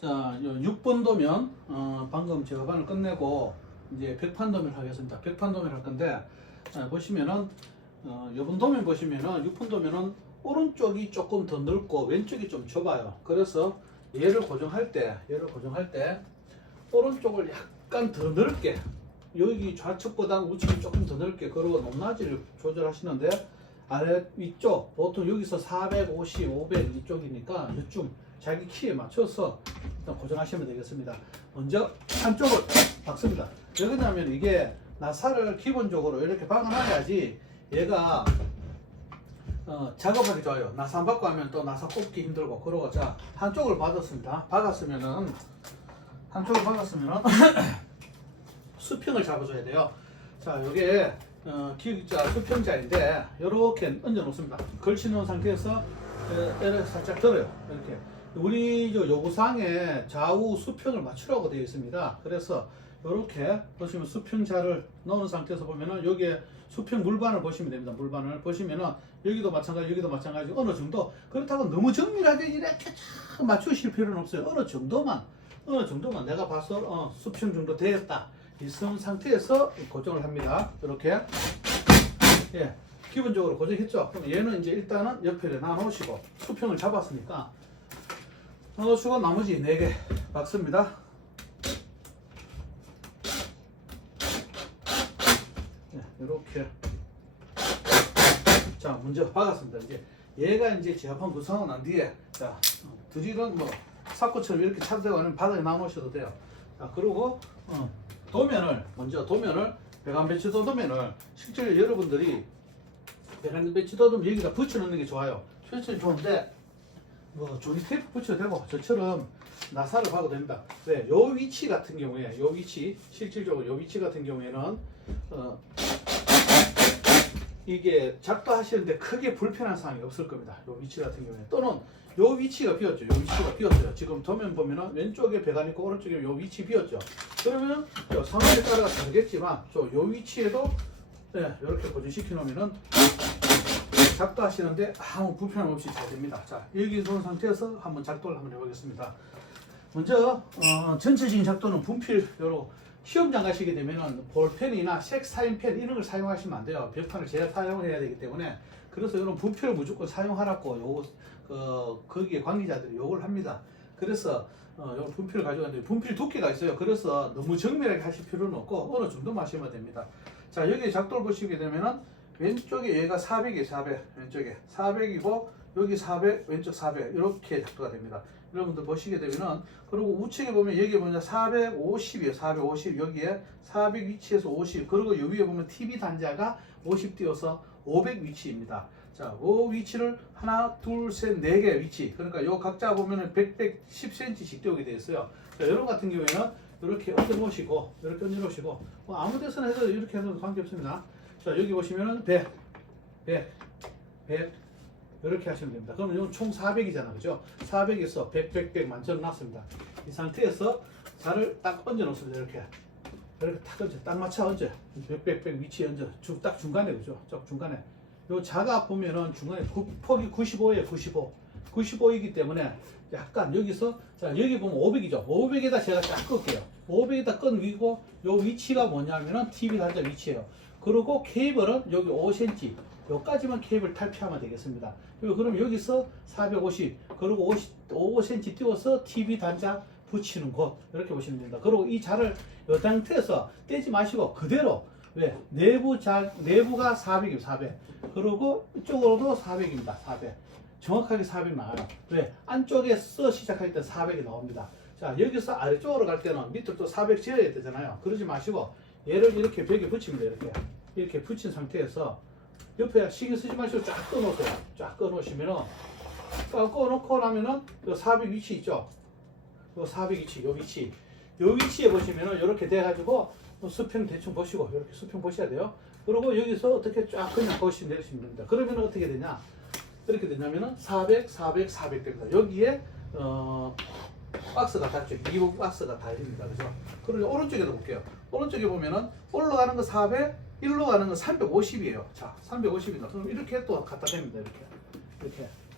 자, 6번 도면, 방금 제어반을 끝내고, 이제 벽판 도면을 하겠습니다. 벽판 도면을 할 건데, 보시면은, 요번 도면 보시면은, 6번 도면은, 오른쪽이 조금 더 넓고, 왼쪽이 좀 좁아요. 그래서, 얘를 고정할 때, 오른쪽을 약간 더 넓게, 여기 좌측보다 우측이 조금 더 넓게, 그리고 높낮이를 조절하시는데, 아래 위쪽, 보통 여기서 450, 500 이쪽이니까, 이쯤, 자기 키에 맞춰서 일단 고정하시면 되겠습니다. 먼저 한쪽을 박습니다. 왜 그러냐면 이게 나사를 기본적으로 이렇게 박아놔야지 얘가 작업하기 좋아요. 나사 안 받고 하면 또 나사 꼽기 힘들고. 그러고 자, 한쪽을 박았습니다. 박았으면은 한쪽을 박았으면은 수평을 잡아줘야 돼요. 자, 요게 기역자 수평자인데 이렇게 얹어 놓습니다. 걸쳐 놓은 상태에서 얘를 살짝 들어요. 이렇게. 우리 요구사항에 좌우 수평을 맞추라고 되어 있습니다. 그래서 이렇게 보시면 수평자를 넣은 상태에서 보면은 여기에 수평 물반을 보시면 됩니다. 물반을 보시면은 여기도 마찬가지 어느 정도. 그렇다고 너무 정밀하게 이렇게 쫙 맞추실 필요는 없어요. 어느 정도만 내가 봐서 수평 정도 되었다 있은 상태에서 고정을 합니다. 이렇게. 예, 기본적으로 고정했죠. 그럼 얘는 이제 일단은 옆에 놔놓으시고 수평을 잡았으니까 넣어주고 나머지 4개 박습니다. 네, 이렇게. 자, 먼저 박았습니다. 이제 얘가 이제 제압판 구성은 난 뒤에, 자, 드릴은 뭐 사코처럼 이렇게 차대고 아니면 바닥에 놔놓으셔도 돼요. 자, 그리고 도면을 배관 배치도 도면을 실제로 여러분들이 배관 배치도 도면 여기다 붙여놓는 게 좋아요. 실제로 좋은데. 뭐 조리 테이프 붙여도 되고 저처럼 나사를 봐도 됩니다. 네, 요 위치 같은 경우에 실질적으로 요 위치 같은 경우에는 이게 작동하시는데 크게 불편한 사항이 없을 겁니다. 요 위치 같은 경우에 또는 요 위치가 비었죠. 요 위치가 비었어요. 지금 도면 보면은 왼쪽에 배관 있고 오른쪽에 요 위치 비었죠. 그러면 상황에 따라 다르겠지만 요 위치에도 이렇게 고정시켜 놓으면은 작동하시는데 아무 불편함 없이 잘 됩니다. 자, 여기 놓은 상태에서 한번 작동을 한번 해보겠습니다. 먼저 전체적인 작동은 분필로 시험장 가시게 되면은 볼펜이나 색사인펜 이런 걸 사용하시면 안 돼요. 벽판을 재사용해야 되기 때문에. 그래서 이런 분필을 무조건 사용하라고 거기에 관계자들이 요구를 합니다. 그래서 요 분필을 가져왔는데 분필 두께가 있어요. 그래서 너무 정밀하게 하실 필요는 없고 어느 정도만 하시면 됩니다. 자, 여기 작동을 보시게 되면은 왼쪽에 얘가 400이에요. 400 왼쪽에 400이고 여기 400 왼쪽 400 이렇게 작도가 됩니다. 여러분들 보시게 되면은 그리고 우측에 보면 여기 뭐냐 450이에요. 450 여기에 400 위치에서 50 그리고 여기 위에 보면 TV 단자가 50 띄어서 500 위치입니다. 자, 그 위치를 하나 둘셋 4개 위치 그러니까 요 각자 보면은 100, 10cm씩 띄우게 되어 있어요. 자, 이런 같은 경우에는 이렇게 얹어 놓으시고 뭐 아무 데서나 해도 이렇게 해도 관계없습니다. 자, 여기 보시면은 100 이렇게 하시면 됩니다. 그러면 이건 총 400이잖아. 그죠? 400에서 100 만점 났습니다. 이 상태에서 자를 딱 얹어 놓습니다. 이렇게 딱 얹어. 딱 맞춰 얹어. 100 위치에 얹어. 딱 중간에, 그죠? 딱 중간에. 요 자가 보면은 중간에 폭이 95예요. 95이기 때문에 약간 여기서, 자, 여기 보면 500이죠. 500에다 제가 딱 끌게요. 500에다 끈 위고, 요 위치가 뭐냐면은 TV 단자 위치예요. 그리고 케이블은 여기 5cm 여기까지만 케이블 탈피하면 되겠습니다. 그럼 여기서 450 그리고 5cm 띄워서 TV 단자 붙이는 곳 이렇게 보시면 됩니다. 그리고 이 자를 이 상태에서 떼지 마시고 그대로 내부가 400이에요. 400 그리고 이쪽으로도 400입니다. 400 정확하게 400 나와요. 안쪽에서 시작할 때 400이 나옵니다. 자, 여기서 아래쪽으로 갈 때는 밑으로 또 400 지어야 되잖아요. 그러지 마시고 얘를 이렇게 벽에 붙입니다. 이렇게 붙인 상태에서 옆에 신경 쓰지 마시고 쫙 꺼놓으세요. 쫙 꺼놓으시면은 꺼놓고 나면은 요 400 위치 있죠. 요 400 위치, 요 위치에 보시면은 이렇게 돼가지고 수평 대충 보시고 이렇게 수평 보셔야 돼요. 그리고 여기서 어떻게 쫙 그냥 거시 내리시면 됩니다. 그러면 어떻게 되냐? 이렇게 되냐면은 400 됩니다. 여기에 박스가 닿죠. 2부 박스가 달립니다. 그죠? 그리고 오른쪽에도 볼게요. 오른쪽에 보면은 올라가는 거 400, 일로 가는 건 350이에요. 자, 350이다. 그럼 이렇게 또 갖다 댑니다.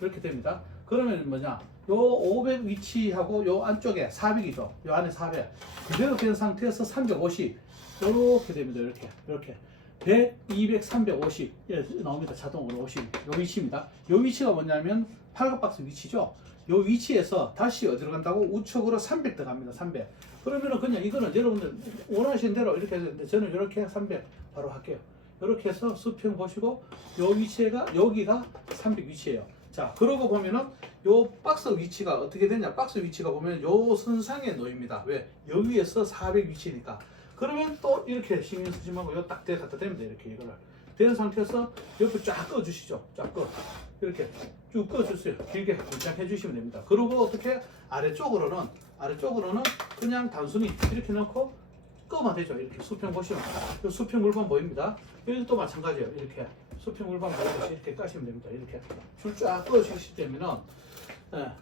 이렇게 됩니다. 그러면 뭐냐? 요 500 위치하고 요 안쪽에 400이죠. 요 안에 400. 그대로 된 상태에서 350. 이렇게 됩니다. 이렇게. 100, 200, 350. 예, 나옵니다. 자동으로 50. 요 위치입니다. 요 위치가 뭐냐면 팔각박스 위치죠. 요 위치에서 다시 어디로 간다고? 우측으로 300 들어갑니다. 300. 그러면은 그냥 이거는 여러분들 원하시는 대로 이렇게 해서 되는데 저는 이렇게 300 바로 할게요. 이렇게 해서 수평 보시고 요 위치가 여기가 300 위치예요. 자, 그러고 보면은 요 박스 위치가 어떻게 되냐? 박스 위치가 보면 요 선상에 놓입니다. 왜? 여기에서 400 위치니까. 그러면 또 이렇게 신경 쓰지 말고 요 딱 갖다 대면 돼. 이렇게 이거를 된 상태에서 옆에 쫙 꺼주시죠. 쫙 꺼. 이렇게 쭉 꺼주세요. 길게 살짝 해주시면 됩니다. 그리고 어떻게 아래쪽으로는 그냥 단순히 이렇게 넣고 끄면 되죠. 이렇게 수평 보시면 이 수평 물반 보입니다. 여기도 마찬가지예요. 이렇게 수평 물반 보이듯이 이렇게 까시면 됩니다. 이렇게 줄 쫙 꺼주시게 되면은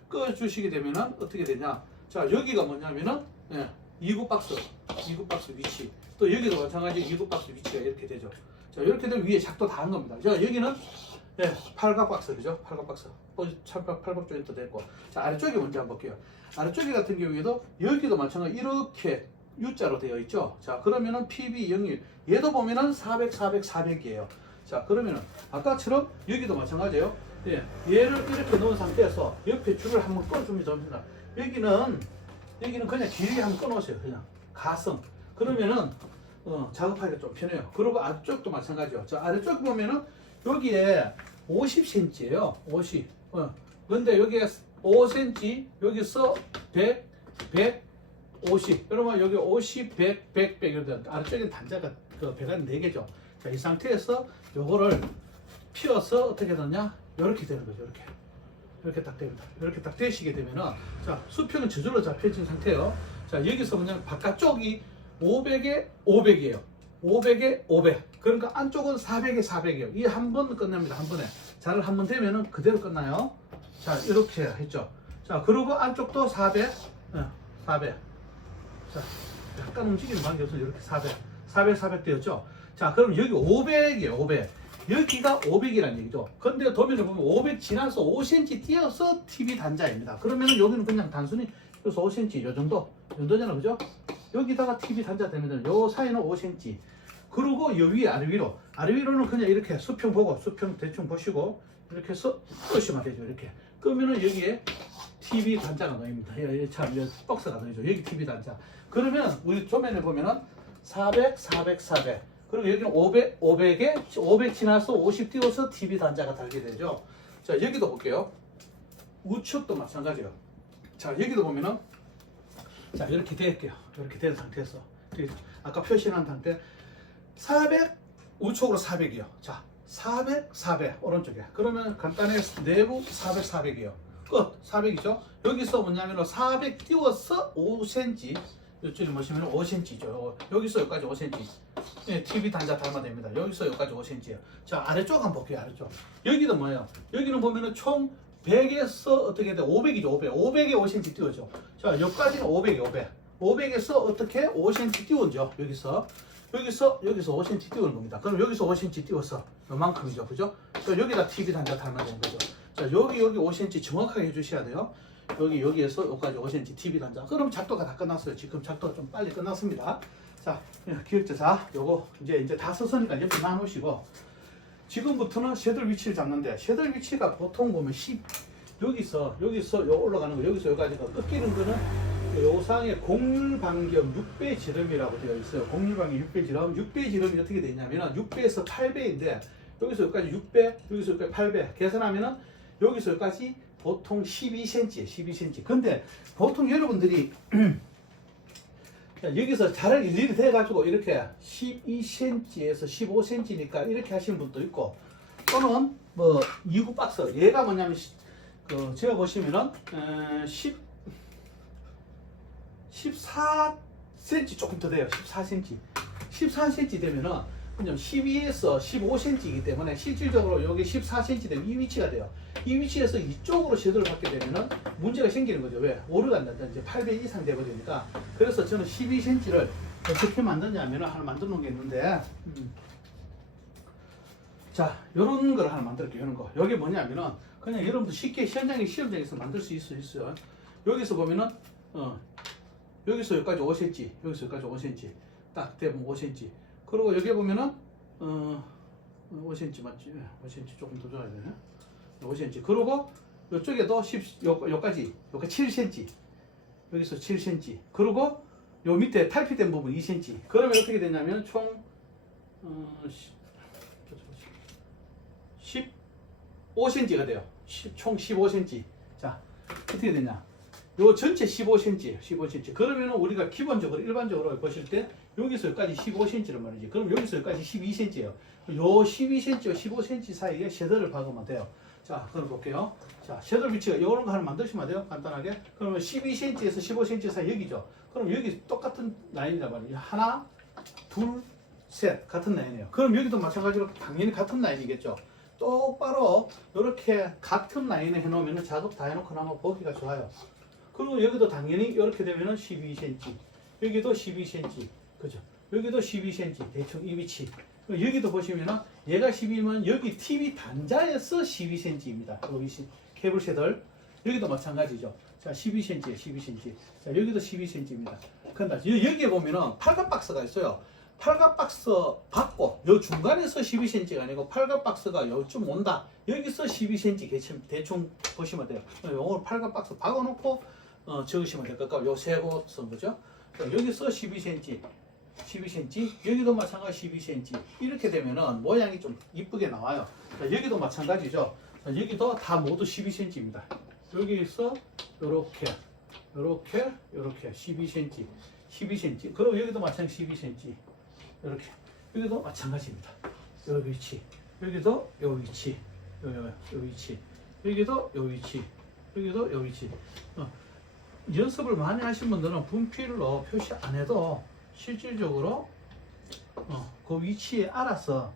꺼주시게 되면은 어떻게 되냐? 자, 여기가 뭐냐면은 2구 박스 위치. 또 여기도 마찬가지 2구 박스 위치가 이렇게 되죠. 자, 이렇게 되면 위에 작도 다 한 겁니다. 자, 여기는 팔각 박스죠. 팔각 박스. 팔각 조인트 됐고. 자, 아래쪽에 먼저 한번 볼게요. 아래쪽에 같은 경우에도 여기도 마찬가지 이렇게 U자로 되어 있죠. 자, 그러면은 PB 01. 얘도 보면은 400, 400, 400이에요. 자, 그러면은 아까처럼 여기도 마찬가지예요. 예, 얘를 이렇게 놓은 상태에서 옆에 줄을 한번 꺼주면 됩니다. 여기는 그냥 길게 한번 꺼놓으세요. 그냥 가성. 그러면은 작업하기가 좀 편해요. 그리고 앞쪽도 마찬가지요. 자, 아래쪽 보면은 여기에 50cm예요. 50. 근데 여기에 5cm, 여기서 100, 150. 그러면 여기 50, 100, 100, 100 이런데 아래쪽에 단자가 그 배관이 4개죠. 자, 이 상태에서 요거를 피워서 어떻게 되느냐? 이렇게 되는 거죠. 이렇게 딱 됩니다. 이렇게 딱 되시게 되면은 자, 수평은 저절로 잡혀진 상태예요. 자, 여기서 그냥 바깥쪽이 500에 500이에요. 500에 500. 그러니까 안쪽은 400에 400이에요. 이 한 번 끝납니다. 한 번에. 자를 한 번 되면은 그대로 끝나요. 자, 이렇게 했죠. 자, 그리고 안쪽도 400. 400. 자, 약간 움직이는 방법이 없어서 이렇게 400 되었죠. 자, 그럼 여기 500이에요. 500. 여기가 500이라는 얘기죠. 근데 도면을 보면 500 지나서 5cm 띄어서 TV 단자입니다. 그러면은 여기는 그냥 단순히 여기서 5cm 요 정도잖아, 그죠? 여기다가 TV 단자 되면 요 사이는 5cm. 그리고 요 위에 아래위로는 그냥 이렇게 수평 보고 수평 대충 보시고 이렇게 해서 끄시면 되죠. 이렇게 끄면은 여기에 TV 단자가 놓입니다. 참 박스가 놓이죠. 여기 TV 단자. 그러면 우리 조면에 보면은 400, 400, 400. 그리고 여기는 500, 500에 500 지나서 50 띄워서 TV 단자가 달게 되죠. 자, 여기도 볼게요. 우측도 마찬가지예요. 자, 여기도 보면은 자, 이렇게 될게요. 이렇게 된 상태에서 아까 표시한 상태 400 우측으로 400이요. 자, 400, 400 오른쪽에. 그러면 간단히 내부 400, 400이요. 끝. 400이죠. 여기서 뭐냐면 400 띄워서 5cm. 이쪽에 보시면 5cm죠. 여기서 여기까지 5cm. 네, TV 단자 닮아됩니다. 여기서 여기까지 5cm예요. 자, 아래쪽 한번 볼게요. 아래쪽. 여기는 뭐예요? 여기는 보면은 총 100에서 어떻게 돼? 500이죠. 500에 5cm 띄워죠. 자, 여기까지는 500에 500. 500에서 어떻게 5cm 띄워죠. 여기서 5cm 띄우는 겁니다. 그럼 여기서 5cm 띄워서 요만큼이죠. 그죠? 자, 여기다 TV 단자 닮아되는 거죠. 자, 여기 5cm 정확하게 해주셔야 돼요. 여기에서 여기까지 5cm TV 단자. 그럼 작도가 다 끝났어요. 지금 작도가 좀 빨리 끝났습니다. 자, 기억자. 요거 이제 다 썼으니까 옆에 놔놓으시고 지금부터는 섀들 위치를 잡는데 섀들 위치가 보통 보면 여기서 요 올라가는 거 여기서 여기까지가 끊기는 거는 요상에 곡률반경 6배 지름이라고 되어 있어요. 곡률반경 6배 지름. 6배 지름이 어떻게 되냐면은 6배에서 8배인데 여기서 여기까지 6배, 여기서 여기까지 8배 계산하면은 여기서 여기까지 보통 12cm예요. 12cm. 근데 보통 여러분들이 여기서 자를 일일이 대가지고 이렇게 12cm에서 15cm니까 이렇게 하시는 분도 있고 또는 뭐 2구 박스 얘가 뭐냐면 제가 보시면은 14cm 조금 더 돼요. 14cm. 14cm 되면은 그냥 12에서 15cm이기 때문에 실질적으로 여기 14cm 되면 이 위치가 돼요. 이 위치에서 이쪽으로 섀도를 받게 되면은 문제가 생기는 거죠. 왜? 오류가 안 난다. 이제 8배 이상 되버리니까. 그래서 저는 12cm를 어떻게 만드냐면 하나 만들어 놓은 게 있는데, 자, 요런 걸 하나 만들게요. 요런 거. 여기 뭐냐면은, 그냥 여러분들 쉽게 현장에 시험장에서 만들 수 있어요. 여기서 보면은 여기서 여기까지 5cm, 여기서 여기까지 5cm, 딱 대보면 5cm. 그리고 여기 보면은 5cm 맞지? 5cm 조금 더 줘야 되네. 5cm. 그리고 이쪽에도 여기까지 7cm. 여기서 7cm. 그리고 요 밑에 탈피된 부분 2cm. 그러면 어떻게 되냐면 총 15cm가 돼요. 총 15cm. 자, 어떻게 되냐? 요 전체 15cm, 15cm. 그러면 우리가 기본적으로 일반적으로 보실 때 여기서 여기까지 15cm란 말이지. 그럼 여기서 여기까지 12cm예요. 요 12cm와 15cm 사이에 섀도를 박으면 돼요. 자, 그럼 볼게요. 자, 섀도 위치가 이런 거 하나 만드시면 돼요. 간단하게. 그러면 12cm에서 15cm 사이 여기죠. 그럼 여기 똑같은 라인이란 말이에요. 하나, 둘, 셋. 같은 라인이에요. 그럼 여기도 마찬가지로 당연히 같은 라인이겠죠. 똑바로 이렇게 같은 라인에 해놓으면 작업 다 해놓고 나면 보기가 좋아요. 그리고 여기도 당연히 이렇게 되면은 12cm, 여기도 12cm, 그죠? 여기도 12cm, 대충 이 위치. 여기도 보시면은 얘가 12면 여기 TV 단자에서 12cm입니다. 여기 케이블 섀들 여기도 마찬가지죠. 자, 12cm, 12cm. 자, 여기도 12cm입니다. 근데 여기에 보면은 팔각 박스가 있어요. 팔각 박스 받고 요 중간에서 12cm가 아니고 팔각 박스가 요쯤 온다. 여기서 12cm 대충 보시면 돼요. 요걸 팔각 박스 박아놓고 적으시면 될 것 같고 요 세 곳은 그죠? 여기서 12cm, 12cm, 여기도 마찬가지 12cm. 이렇게 되면은 모양이 좀 이쁘게 나와요. 자, 여기도 마찬가지죠. 자, 여기도 다 모두 12cm입니다. 여기서 요렇게, 요렇게, 요렇게 12cm, 12cm. 그리고 여기도 마찬가지 12cm. 이렇게 여기도 마찬가지입니다. 요 위치, 여기도 요 위치, 요 위치, 여기도 요 위치, 여기도 요 위치. 연습을 많이 하신 분들은 분필로 표시 안 해도 실질적으로 그 위치에 알아서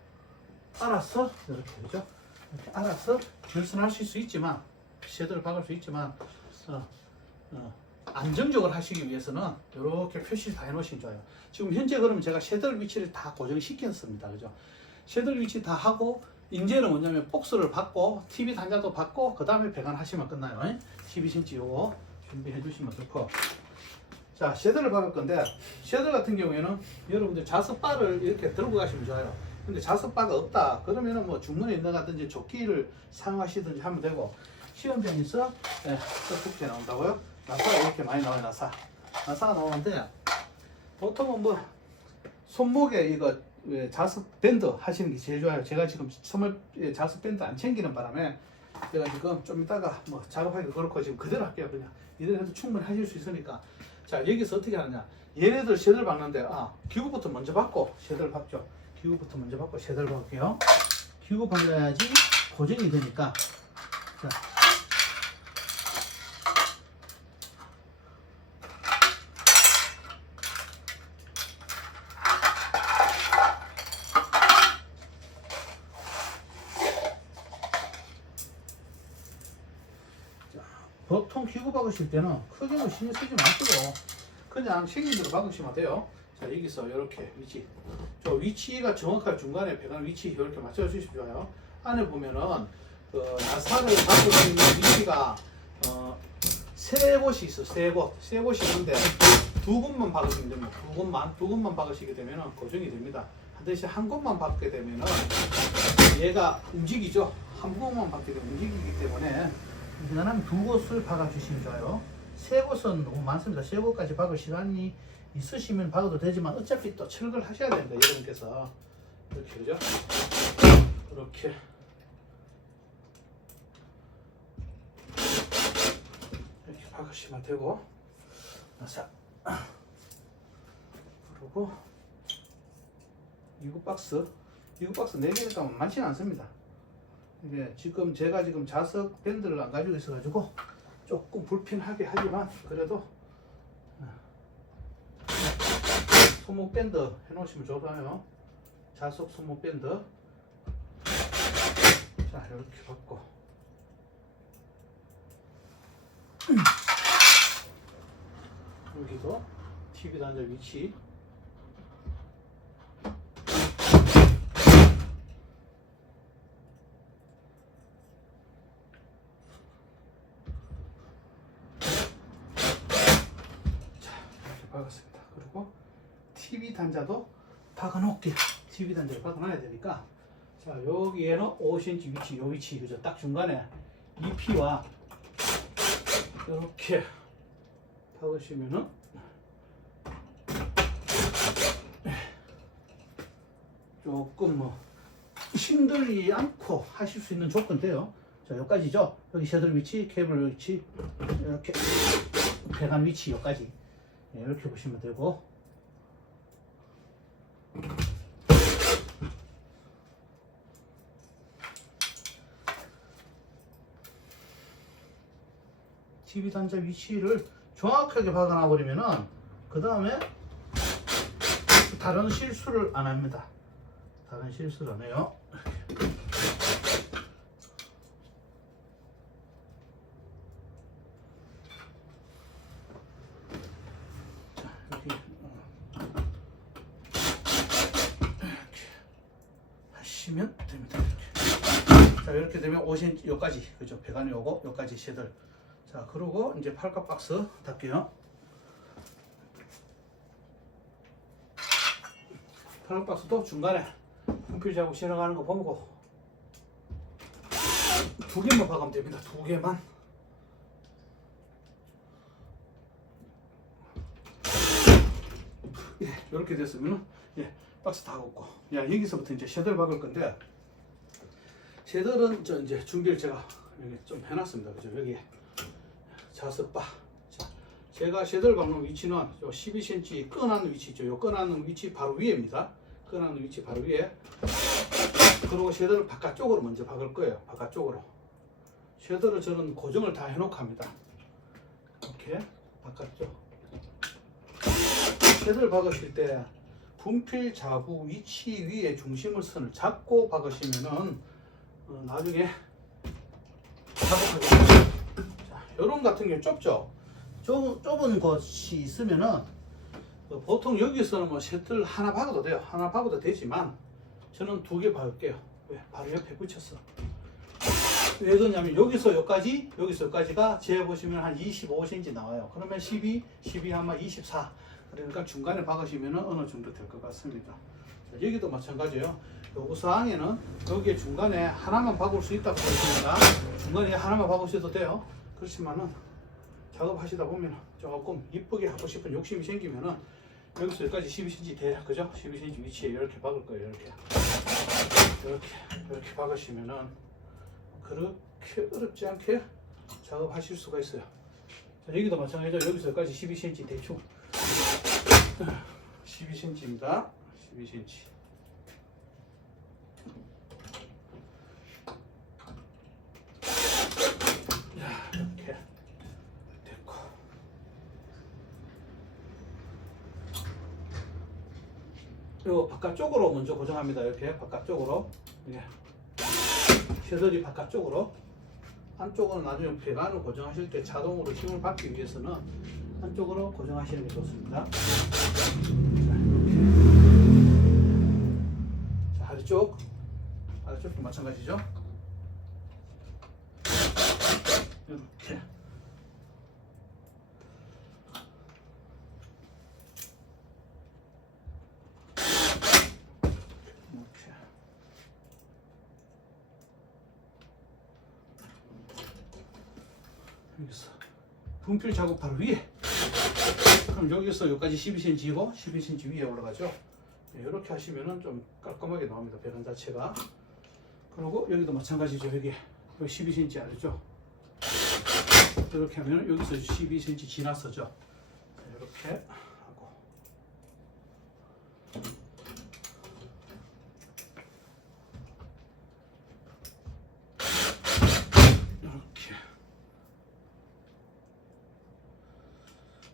이렇게 그죠? 이렇게 알아서 결선하실 수 있지만 섀도를 박을 수 있지만 안정적으로 하시기 위해서는 이렇게 표시를 다 해놓으시면 좋아요. 지금 현재 그러면 제가 섀도우 위치를 다 고정시켰습니다. 그죠? 섀도우 위치 다 하고 이제는 뭐냐면 복스를 받고 TV 단자도 받고 그 다음에 배관하시면 끝나요. 12cm 요거 준비해 주시면 좋고. 자, 섀도우를 박을 건데 섀도우 같은 경우에는 여러분들 자석바를 이렇게 들고 가시면 좋아요. 근데 자석바가 없다 그러면은 뭐 주문에 넣어가든지 조끼를 사용하시든지 하면 되고, 시험장에서 어떻게 나온다고요? 나사가 이렇게 많이 나와요. 나사가 나오는데 보통은 뭐 손목에 이거 자석 밴드 하시는 게 제일 좋아요. 제가 지금 선물 자석 밴드 안 챙기는 바람에 제가 지금 좀 이따가 뭐 작업하기도 그렇고 지금 그대로 할게요. 그냥 이대로 해도 충분히 하실 수 있으니까. 자, 여기서 어떻게 하느냐, 얘네들 섀도를 박는데 기구부터 먼저 박고 섀도를 박죠. 기구부터 먼저 박고 섀도를 박을게요. 기구 박아야지 고정이 되니까. 자, 보통 기구 박으실 때는 크게 뭐 신경 쓰지 마시고 그냥 생긴대로 박으시면 돼요. 자, 여기서 이렇게 위치, 저 위치가 정확하게 중간에 배관 위치 이렇게 맞춰주시면 좋아요. 안에 보면은 그 나사를 박을 수 있는 위치가 세 곳이 있어. 세 곳이 있는데 두 곳만 박으시면 됩니다. 두 곳만 박으시게 되면 고정이 됩니다. 대신 한 곳만 박게 되면은 얘가 움직이죠. 한 곳만 박게 되면 움직이기 때문에 나는 두 곳을 박아주시면 좋아요. 세 곳은 너무 많습니다. 세 곳까지 박을 시간이 있으시면 박아도 되지만 어차피 또 철거를 하셔야 됩니다. 여러분께서 이렇게 그죠? 이렇게 박으시면 되고, 자, 그리고 이구 박스 4개니까 많지는 않습니다. 이게 지금 제가 지금 자석 밴드를 안 가지고 있어가지고 조금 불편하게 하지만 그래도 손목 밴드 해놓으시면 좋아요. 자석 손목 밴드. 자, 이렇게 받고 여기도 TV 단자 위치 TV 단자도 박아 놓을게요. TV 단자를 박아 놔야 되니까. 자, 여기에는 5cm 위치, 요 위치, 그죠? 딱 중간에 이 P와 이렇게 박으시면은 조금 뭐 힘들지 않고 하실 수 있는 조건인데요. 자, 여기까지죠. 여기 셔틀 위치, 케이블 위치, 이렇게 배관 위치 여기까지. 네, 이렇게 보시면 되고. TV 단자 위치를 정확하게 박아놔 버리면은 그 다음에 다른 실수를 안 합니다. 다른 실수를 안 해요. 자, 이렇게 하시면 됩니다. 이렇게. 자, 이렇게 되면 5cm 여기까지, 그죠? 배관이 오고 여기까지 셔들. 자, 그리고 이제 팔각 박스 닫게요. 팔각 박스도 중간에 분필 자국 지나가는 거 보고 2개만 박으면 됩니다. 2개만. 예, 이렇게 됐으면 예, 박스 다 걷고. 야, 여기서부터 이제 셔들 박을 건데, 셔들은 저 이제 준비를 제가 여기 좀 해놨습니다. 그죠? 여기 자석바. 자, 제가 셔들 박는 위치는 요 12cm 끈하는 위치죠. 요 끈하는 위치 바로 위에입니다. 끈하는 위치 바로 위에. 그리고 셔들을 바깥쪽으로 먼저 박을 거예요. 바깥쪽으로. 셔들을 저는 고정을 다 해놓고 합니다. 이렇게 바깥쪽. 셔들 박으실 때 분필 자국 위치 위에 중심을 선을 잡고 박으시면은 나중에 작업하기 자, 요런 같은 경우 좁죠. 좁은 곳이 있으면은 보통 여기서는 뭐 셔틀 하나 박아도 돼요. 하나 박아도 되지만 저는 2개 박을게요. 왜? 바로 옆에 붙였어. 왜 그러냐면 여기서 여기까지, 여기서 여기까지가 재보시면 한 25cm 나와요. 그러면 12 하면 24. 그러니까 중간에 박으시면 어느 정도 될 것 같습니다. 자, 여기도 마찬가지예요. 요 우상에는 여기에 중간에 하나만 박을 수 있다고 보시니까 중간에 하나만 박으셔도 돼요. 그렇지만은 작업하시다 보면 조금 이쁘게 하고 싶은 욕심이 생기면은 여기서 여기까지 12cm 돼, 그죠? 12cm 위치에 이렇게 박을 거예요. 이렇게 박으시면은 그렇게 어렵지 않게 작업하실 수가 있어요. 자, 여기도 마찬가지죠. 여기서 여기까지 12cm 대충 12cm입니다. 12cm. 이렇게 됐고, 요 바깥쪽으로 먼저 고정합니다. 이렇게 바깥쪽으로. 예. 셔들이 바깥쪽으로. 안쪽은 나중에 배관을 고정하실 때 자동으로 힘을 받기 위해서는 한쪽으로 고정하시는 게 좋습니다. 자, 이렇게. 자, 아래쪽도 마찬가지죠. 이렇게. 여기서 분필 자국 바로 위에. 그럼 여기서 여기까지 12cm이고 12cm 위에 올라가죠. 네, 이렇게 하시면은 좀 깔끔하게 나옵니다. 배관 자체가. 그리고 여기도 마찬가지죠. 여기 12cm 아래죠. 이렇게 하면 여기서 12cm 지났어죠. 자, 이렇게 하고.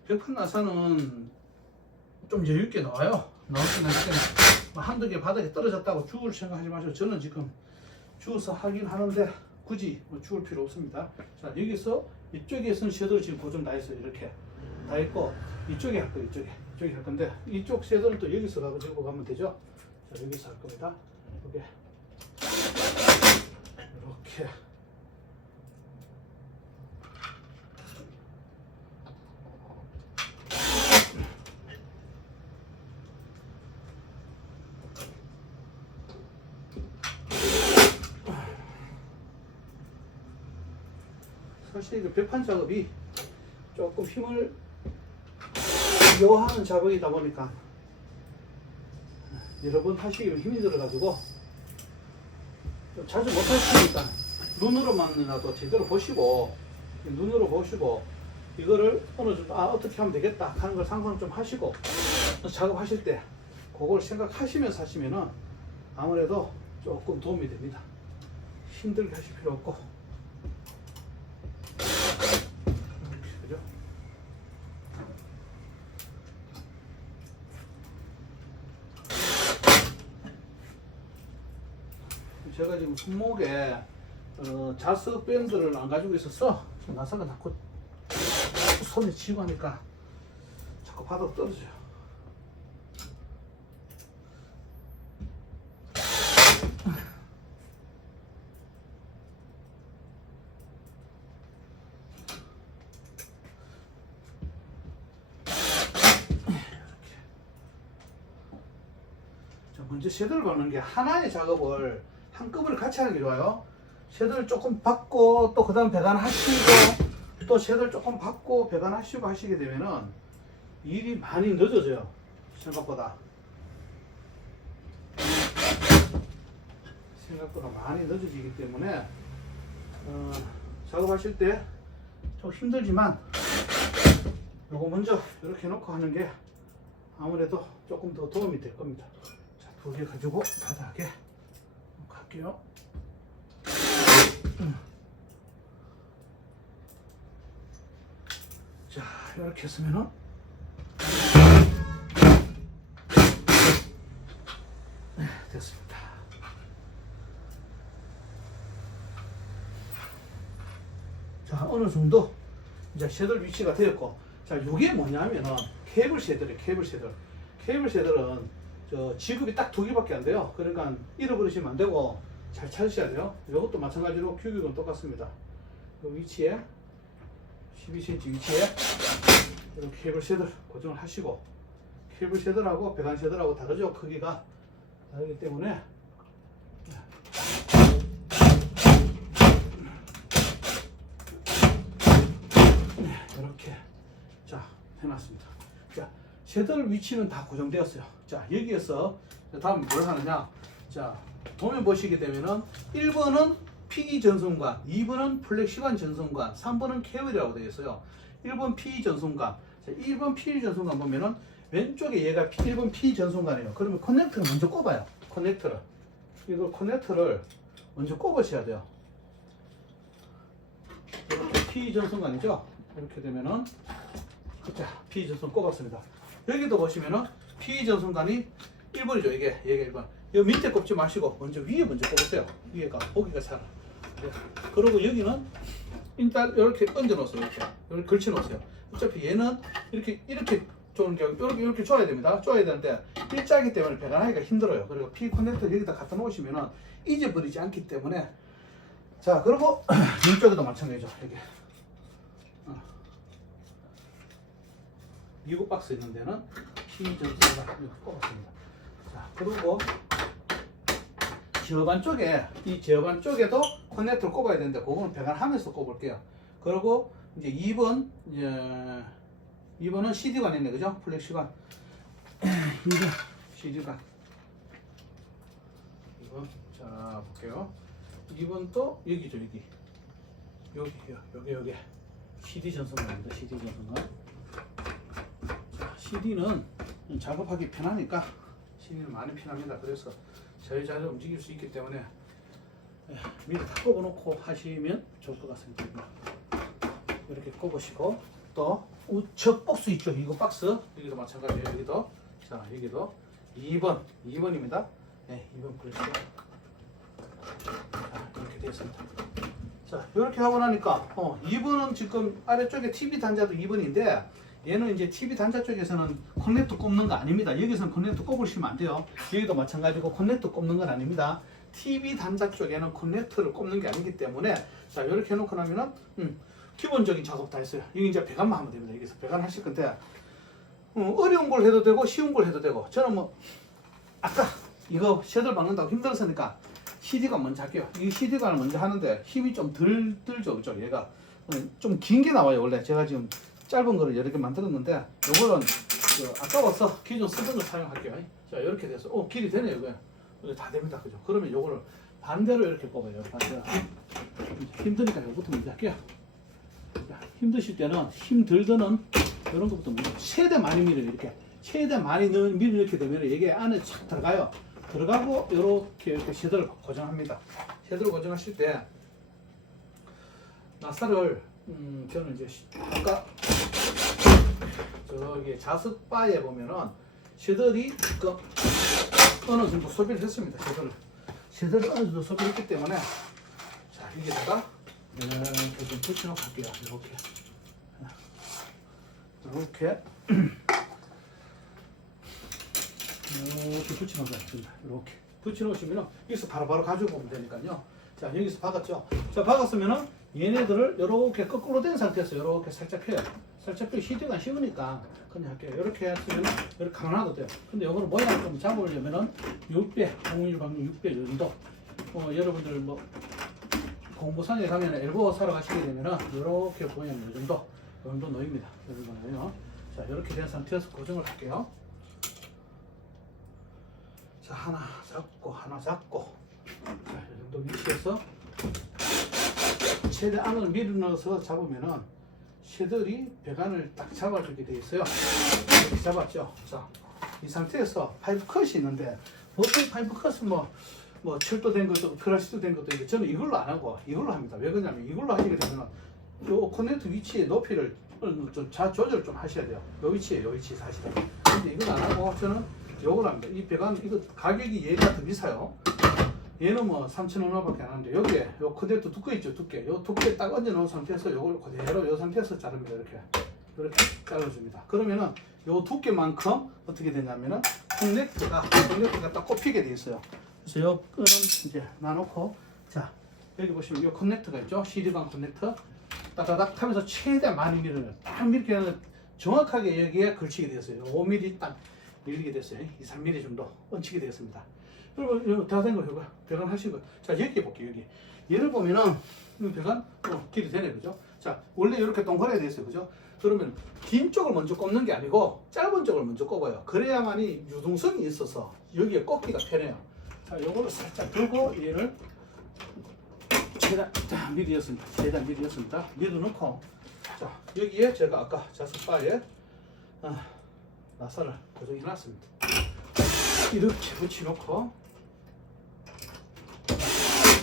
벽판 나사는 좀 여유있게 나와요. 나올 때는 한두 개 바닥에 떨어졌다고 죽을 생각하지 마시고, 저는 지금 주워서 하긴 하는데 굳이 뭐 죽을 필요 없습니다. 자, 여기서 이쪽에서는 셔들 지금 고정 다 했어요. 이렇게 다 했고, 이쪽에 할 거예요. 이쪽에 할 건데, 이쪽 셔들은 또 여기서 가지고 가면 되죠. 자, 여기서 할 겁니다. 이렇게 사실 그 배판 작업이 조금 힘을 요하는 작업이다 보니까 여러 번 하시기로 힘이 들어가지고 좀 자주 못 하시니까 눈으로만이라도 제대로 보시고 눈으로 보시고 이거를 어느 정도 어떻게 하면 되겠다 하는 걸 상상을 좀 하시고 작업하실 때 그걸 생각하시면서 하시면은 아무래도 조금 도움이 됩니다. 힘들게 하실 필요 없고. 그죠? 제가 지금 손목에 자석 밴드를 안 가지고 있어서 나사가 자꾸 손에 쥐고 하니까 자꾸 바닥 떨어져요. 먼저 섀도우를 바르는 게 하나의 작업을 한꺼번에 같이 하는 게 좋아요. 섀도우를 조금 받고 또 그 다음 배관하시고 또 섀도우를 조금 받고 배관하시고 하시게 되면은 일이 많이 늦어져요. 생각보다 많이 늦어지기 때문에 작업하실 때 좀 힘들지만 요거 먼저 이렇게 놓고 하는 게 아무래도 조금 더 도움이 될 겁니다. 자, 2개 가지고 바닥에 갈게요. 자, 이렇게 했으면은 됐습니다. 자, 어느 정도 이제 섀도우 위치가 되었고, 자, 이게 뭐냐면은 케이블 섀도우예요. 케이블 섀도우. 케이블 섀도우는 저 지급이 딱 2개밖에 안 돼요. 그러니까 잃어버리시면 안 되고 잘 찾으셔야 돼요. 이것도 마찬가지로 규격은 똑같습니다. 그 위치에 12cm 위치에 이렇게 케이블 섀도우 고정을 하시고, 케이블 섀도우하고 배관 섀도우하고 다르죠. 크기가 다르기 때문에 이렇게 자 해놨습니다. 자, 섀도우 위치는 다 고정되었어요. 자, 여기에서 다음 뭘 하느냐. 자, 도면 보시게 되면은 1번은 PE 전송관, 2번은 플렉시관 전송관, 3번은 케이블이라고 되어 있어요. 1번 PE 전송관. 자, 1번 PE 전송관 보면은 왼쪽에 얘가 1번 PE 전송관이에요. 그러면 커넥터를 먼저 꼽아요. 커넥터를. 이거 커넥터를 먼저 꼽으셔야 돼요. 이렇게 PE 전송관이죠. 이렇게 되면은 자, PE 전송 꼽았습니다. 여기도 보시면은 PE 전송관이 1번이죠. 이게 1번. 이 밑에 꼽지 마시고 먼저 위에 먼저 꼽으세요. 위에가 보기가 잘. 네. 그리고 여기는 일단 이렇게 얹어 놓으세요. 이렇게 걸쳐 놓으세요. 어차피 얘는 이렇게 조는 게 이렇게 줘야 됩니다. 줘야 되는데 일자이기 때문에 배관하기가 힘들어요. 그리고 P 커넥터 여기다 갖다 놓으시면은 잊어버리지 않기 때문에. 자, 그리고 이쪽에도 마찬가지죠. 이렇게 미국 박스 있는 데는 PE 전송가 이렇게 꼽았습니다. 자, 그리고 제어반 쪽에 이 제어반 쪽에도 커넥터를 꼽아야 되는데 그거는 배관하면서 꼽을게요. 그리고 이제 2번은 CD관 있네, 그죠? 플렉시관. 2번 CD관. 2번 자 볼게요. 2번 또 여기죠, 여기 CD 전송관입니다. CD 전송관. 자, CD는 작업하기 편하니까 CD는 많이 편합니다. 그래서 자유자재로 움직일 수 있기 때문에 미리 다 꼽아놓고 하시면 좋을 것 같습니다. 이렇게 꼽으시고 또 우측 박스 있죠. 이거 박스 여기도 마찬가지예요. 여기도 자 여기도 2번입니다. 네, 2번 플래시. 자, 이렇게 되었습니다. 자, 이렇게 하고 나니까 2번은 지금 아래쪽에 TV 단자도 2번인데 얘는 이제 TV 단자 쪽에서는 커넥터 꼽는 거 아닙니다. 여기서는 커넥터 꼽으시면 안 돼요. 여기도 마찬가지고 커넥터 꼽는 건 아닙니다. TV 단자 쪽에는 커넥터를 꼽는 게 아니기 때문에 자 이렇게 해놓고 나면은 기본적인 작업 다 했어요. 여기 이제 배관만 하면 됩니다. 여기서 배관 하실 건데 어려운 걸 해도 되고 쉬운 걸 해도 되고 저는 뭐 아까 이거 섀도우 박는다고 힘들었으니까 CD관 먼저 할게요. 이 CD관을 먼저 하는데 힘이 좀 덜 들죠, 그죠? 얘가 좀 긴 게 나와요. 원래 제가 지금 짧은 거를 여러 개 만들었는데 요거는 아까워서 기존 쓰던 걸 사용할게요. 자, 이렇게 돼서 길이 되네요. 이거 다 됩니다. 그죠? 그러면 요거를 반대로 이렇게 뽑아요. 반대로. 힘드니까 요거부터 먼저 할게요. 자, 힘드실 때는 힘들더는 이런 것부터 먼저 최대 많이 밀어요. 이렇게 최대 많이 밀어 이렇게 되면 이게 안에 착 들어가요. 들어가고 이렇게 쉐드를 고정합니다. 쉐드를 고정하실 때 나사를 저는 이제 아까 저기 자석바에 보면은 쉐들이 어느 정도 소비를 했습니다. 쉐들을 어느 정도 소비를 했기 때문에 자, 여기다가 이렇게 좀 붙여놓고 할게요. 이렇게 붙여놓습니다. 이렇게 붙여놓으시면 여기서 바로바로 가지고 오면 되니까요. 자, 여기서 박았죠. 자, 박았으면은 얘네들을 이렇게 거꾸로 된 상태에서 이렇게 살짝 펴요. 살짝 펴. 시드가 쉬우니까 그냥 할게요. 이렇게 했으면 이렇게 가만하도 돼요. 근데 이거를 모양을 좀 잡으려면은 6배, 공률 방률 6배 정도. 여러분들 뭐 공부상에 가면 엘보 사러 가시게 되면은 이렇게 모양 이 정도 놓입니다. 자, 이렇게 된 상태에서 고정을 할게요. 자, 하나 잡고 자, 이 정도 위치에서 최대 안을 밀어넣어서 잡으면은 쉐들이 배관을 딱 잡아주게 되어 있어요. 이렇게 잡았죠. 자, 이 상태에서 파이프 컷이 있는데 보통 파이프 컷은 뭐 철도 된 것도 크러시도 된 것도 있는데 저는 이걸로 안 하고 이걸로 합니다. 왜 그러냐면 이걸로 하시게 되면은 요 커넥터 위치의 높이를 좀 조절 좀 하셔야 돼요. 요 위치에 사실은. 근데 이건 안 하고 저는 요걸 합니다. 이 배관 이거 가격이 얘가 더 비싸요. 얘는 뭐 3,000원밖에 안 하는데 여기에 요 커넥터 두께 있죠. 요 두께 딱 얹어 놓은 상태에서 요걸 그대로 요 상태에서 자릅니다. 이렇게 잘라줍니다. 그러면은 요 두께만큼 어떻게 되냐면은 커넥터가 딱 꼽히게 돼 있어요. 그래서 요 끈은 이제 놔놓고 자, 여기 보시면 요 커넥터가 있죠. CD방 커넥터 따다닥 하면서 최대한 많이 밀어요. 딱 이렇게 하면 정확하게 여기에 걸치게 되었어요. 5mm 딱 밀리게 됐어요. 2, 3mm 정도 얹히게 되었습니다. 여러분, 이거 다 된 거예요. 배관 하신 거. 자, 여기 볼게요. 여기. 얘를 보면은, 배관, 길이 되네. 그죠? 자, 원래 이렇게 동그랗게 되어 있어요. 그죠? 그러면, 긴 쪽을 먼저 꼽는 게 아니고, 짧은 쪽을 먼저 꼽아요. 그래야만이 유동성이 있어서, 여기에 꼽기가 편해요. 자, 요거를 살짝 들고, 얘를, 최대한 밀었습니다. 밀어놓고, 자, 여기에 제가 아까 자석바에, 나사를 고정해 놨습니다. 이렇게 붙여놓고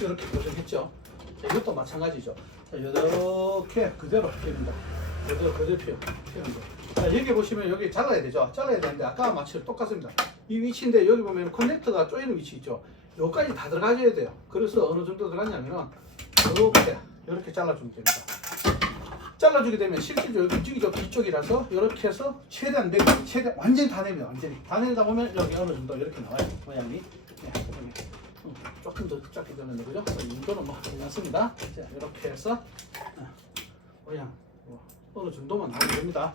이렇게 고정했죠. 자, 이것도 마찬가지죠. 자, 이렇게 그대로 펴입니다. 그대로 펴는 거. 자, 여기 보시면 여기 잘라야 되죠. 잘라야 되는데 아까 마치 똑같습니다. 이 위치인데 여기 보면 커넥터가 쪼이는 위치 있죠. 여기까지 다 들어가줘야 돼요. 그래서 어느 정도 들어가냐면은 이렇게 잘라주면 됩니다. 잘라주게 되면 실질적으로 이쪽이 뒤쪽이라서 이렇게 해서 최대한 완전히 다 내면 다 내다 보면 여기 어느 정도 이렇게 나와요. 모양이. 조금 더 작게 되는데 그죠? 이 정도는 뭐 괜찮습니다. 자, 이렇게 해서 모양 어느 정도만 나오면 됩니다.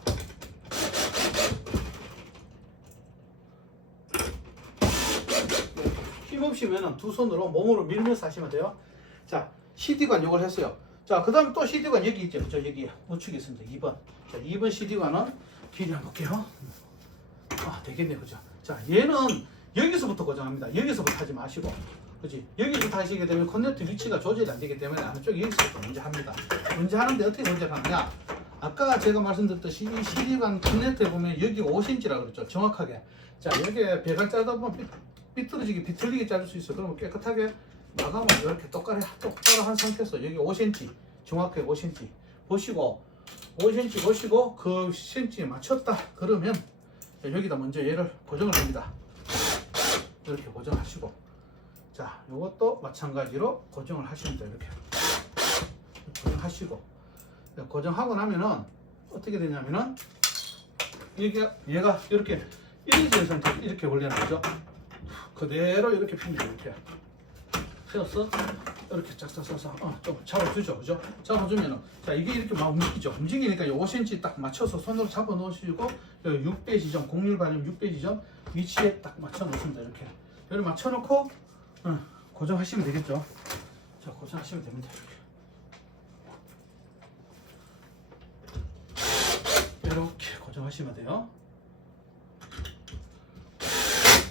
힘없이면 두 손으로 몸으로 밀면서 하시면 돼요. 자, CD관 이걸 했어요. 자, 그 다음에 또 CD관 여기 있죠. 그죠? 여기 우측에 있습니다. 2번. 자, 2번 CD관은 길이 한번 볼게요. 되겠네요. 그죠? 자, 얘는 여기서부터 고정합니다. 여기서부터 하지 마시고. 그지? 여기서부터 하시게 되면 커넥터 위치가 조절이 안 되기 때문에 안쪽에 여기서부터 먼저 합니다. 먼저 하는데 어떻게 먼저 하느냐? 아까 제가 말씀드렸듯이 이 CD관 커넥터에 보면 여기 5cm라고 그랬죠. 정확하게. 자, 여기에 배관 짜다 보면 비틀리게 자를 수 있어요. 그러면 깨끗하게 마감을 이렇게 똑바로 한 상태에서 여기 5cm 정확하게 5cm 보시고 5cm 보시고 그 cm에 맞췄다 그러면 여기다 먼저 얘를 고정을 합니다. 이렇게 고정하시고 자, 이것도 마찬가지로 고정을 하시면 돼요. 이렇게 고정하시고 고정하고 나면은 어떻게 되냐면은 얘가 이렇게 일리진 상태로 이렇게 올려놔죠. 그대로 이렇게 펴니다. 이렇게 펴서 이렇게 짝짝짝짝 좀 잡아주죠. 그죠? 잡아주면은 자, 이게 이렇게 막 움직이죠. 움직이니까 5cm 딱 맞춰서 손으로 잡아 놓으시고 6배 지점, 공률 반영 6배 지점 위치에 딱 맞춰 놓습니다. 이렇게 맞춰 놓고 고정하시면 되겠죠. 자, 고정하시면 됩니다. 이렇게. 이렇게 고정하시면 돼요.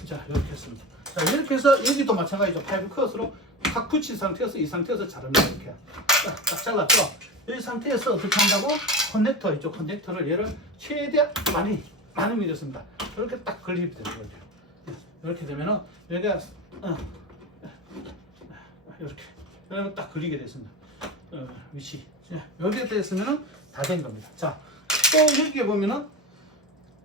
자, 이렇게 했습니다. 자, 이렇게 해서 여기도 마찬가지죠. 파이브 컷으로 탁 붙인 상태에서 이 상태에서 자릅니다. 이렇게 딱 잘랐죠. 이 상태에서 어떻게 한다고? 커넥터 있죠. 커넥터를 얘를 최대한 많이 밀었습니다. 이렇게 딱 걸리게 되는 거죠. 이렇게 되면은 여기가 이렇게 그러면 딱 걸리게 됐습니다. 위치 여기에 됐으면은 다 된 겁니다. 자, 또 여기에 보면은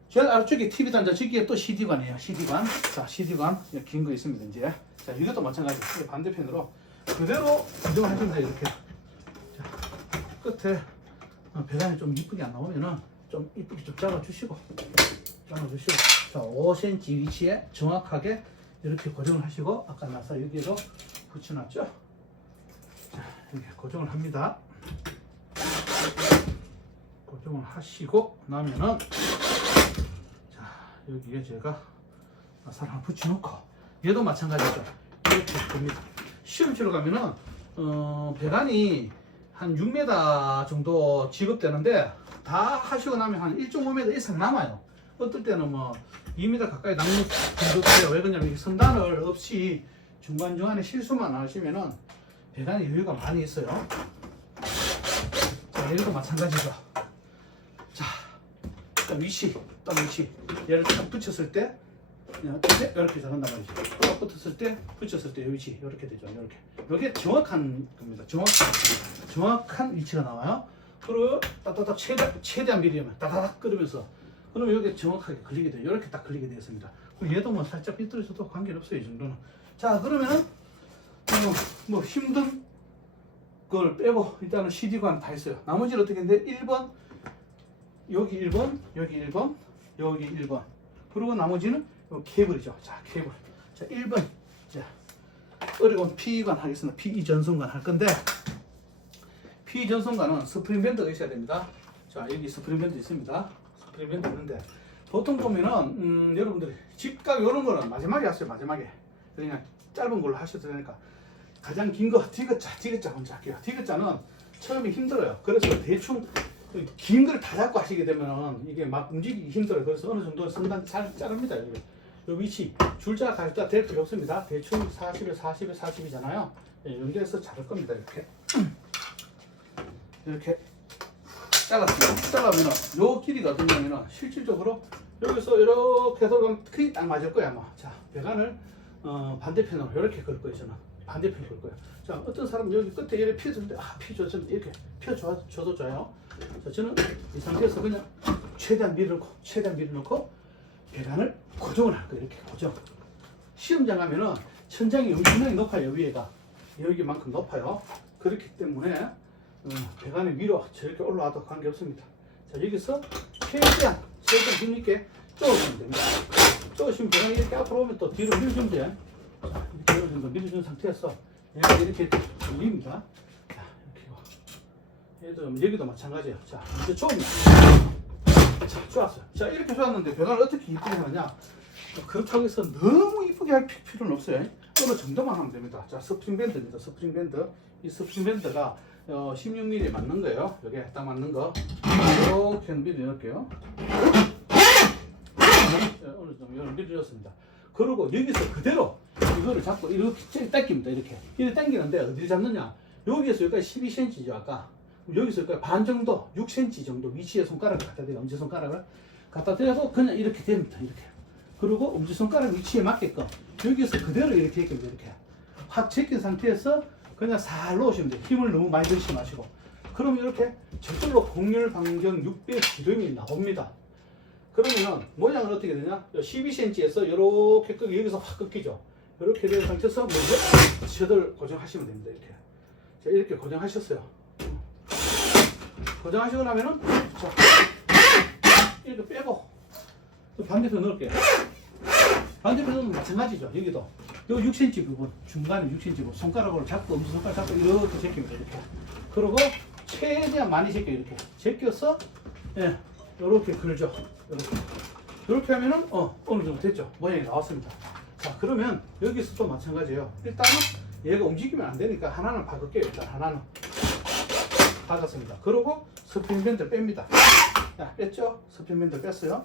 제일 아래쪽에 TV 단자, 저기에 또 CD관이에요. CD관. 자, CD관 긴 거 있습니다. 이제 자, 이것도 마찬가지로 반대편으로 그대로 고정을 해줍니다. 이렇게. 자, 끝에 배관이 좀 이쁘게 안 나오면은 좀 이쁘게 좀 잘라주시고 자, 5cm 위치에 정확하게 이렇게 고정을 하시고 아까 나사 여기에도 붙여놨죠. 자, 이렇게 고정을 합니다. 고정을 하시고 나면은 자, 여기에 제가 나사를 하나 붙여놓고 얘도 마찬가지죠. 이렇게 됩니다. 시험 치러 가면은 배관이 한 6m 정도 지급되는데 다 하시고 나면 한 1.5m 이상 남아요. 어떨 때는 뭐 2m 가까이 남는 정도 돼요. 왜 그러냐면 이 선단을 없이 중간중간에 실수만 안 하시면은 배관에 여유가 많이 있어요. 자, 얘도 마찬가지죠. 자, 위치, 얘를 딱 붙였을 때 이렇게 잘한단 말이죠. 딱 붙였을 때, 이 위치 이렇게 되죠. 이렇게. 이게 정확한 겁니다. 정확한 위치가 나와요. 그리고 따따닥 최대한 미리면 따다닥 끓으면서 그러면 여기 정확하게 걸리게 돼요. 이렇게 딱 걸리게 되었습니다. 얘도 뭐 살짝 삐뚤어져도 관계는 없어요. 이 정도는. 자, 그러면은 뭐 힘든 걸 빼고 일단은 CD관 다 했어요. 나머지는 어떻게 했는데 1번 여기 1번 여기 1번 여기 1번 그리고 나머지는 케이블이죠. 자, 케이블. 자, 1번 자, 어려운 P관 하겠습니다. PE 전송관 할 건데 PE 전송관은 스프링 밴드가 있어야 됩니다. 자, 여기 스프링 밴드 있습니다. 스프링 밴드 있는데 보통 보면은 여러분들이 직각 이런 거는 마지막에 하세요. 마지막에 그냥 짧은 걸로 하셔도 되니까 가장 긴 거 디귿자 먼저 할게요. 디귿자는 처음에 힘들어요. 그래서 대충 긴 걸 다 잡고 하시게 되면은 이게 막 움직이기 힘들어요. 그래서 어느 정도 선단 잘 자릅니다. 여기. 요 위치 줄자 갈자 될 필요 없습니다. 대충 40에 40에 40이잖아요. 예, 연결해서 자를 겁니다. 이렇게 잘랐습니다. 잘라면은 요 길이가 어떠냐면은 실질적으로 여기서 이렇게 돌아가면 크게 딱 맞을 거야 아마. 자, 배관을 반대편으로 이렇게 걸 거예요. 저는 반대편 걸 거예요. 자, 어떤 사람은 여기 끝에 이렇게 피해줄 때 피줘서 이렇게 피워줘도 좋아요. 자, 저는 이 상태에서 그냥 최대한 밀어놓고 배관을 고정을 할 거예요. 이렇게 고정. 시험장 가면은 천장이 엄청나게 높아요. 위에가 여기만큼 높아요. 그렇기 때문에 배관이 위로 저렇게 올라와도 관계없습니다. 자, 여기서 최대한 힘있게 쪼으시면 됩니다. 쪼으시면 배관이 이렇게 앞으로 오면 또 뒤로 밀어주면 돼요. 자, 이렇게 밀어준 상태에서 얘가 이렇게 밀립니다. 자, 이렇게 여기도 마찬가지예요. 자, 이제 쪼입니다. 자, 좋았어요. 자, 이렇게 좋았는데 배관을 어떻게 이쁘게 하느냐? 그렇다고 해서 너무 이쁘게 할 필요는 없어요. 어느 정도만 하면 됩니다. 자, 스프링 밴드입니다. 스프링 밴드. 이 스프링 밴드가 16mm 맞는 거예요. 여기에 딱 맞는 거. 이렇게 밀어넣을게요. 어느 정도 밀어줬습니다. 그리고 여기서 그대로 이거를 잡고 이렇게 당깁니다. 이렇게 당기는데 어디를 잡느냐? 여기에서 여기까지 12cm죠. 아까. 여기서 여기까지 반 정도, 6cm 정도 위치에 손가락을 갖다 대요. 엄지손가락을 갖다 대서 그냥 이렇게 됩니다. 이렇게. 그리고 엄지손가락 위치에 맞게끔 여기서 그대로 이렇게 했습니다. 이렇게 확 제낀 상태에서 그냥 살 놓으시면 돼요. 힘을 너무 많이 들이지 마시고. 그럼 이렇게 저절로 곡률 반경 600 기름이 나옵니다. 그러면 모양은 어떻게 되냐? 12cm에서 이렇게 여기서 확 끊기죠. 이렇게 된 상태에서 먼저 셔들 고정하시면 됩니다. 이렇게. 자, 이렇게 고정하셨어요. 고정하시고 나면은 자, 이렇게 빼고 반대편 넣을게요. 반대편은 마찬가지죠. 여기도 요 6cm 부분 중간에 6cm 부분 손가락으로 잡고 엄지손가락 잡고 이렇게 제낍니다. 이렇게. 그리고 최대한 많이 제껴 이렇게 제껴서 예, 이렇게 걸죠. 이렇게 하면은 어느 정도 됐죠. 모양이 나왔습니다. 자, 그러면 여기서 또 마찬가지예요. 일단은 얘가 움직이면 안 되니까 하나는 박을게요. 일단 하나는 박았습니다. 그리고 스프링 밴드를 뺍니다. 자, 뺐죠? 서평면들 뺐어요.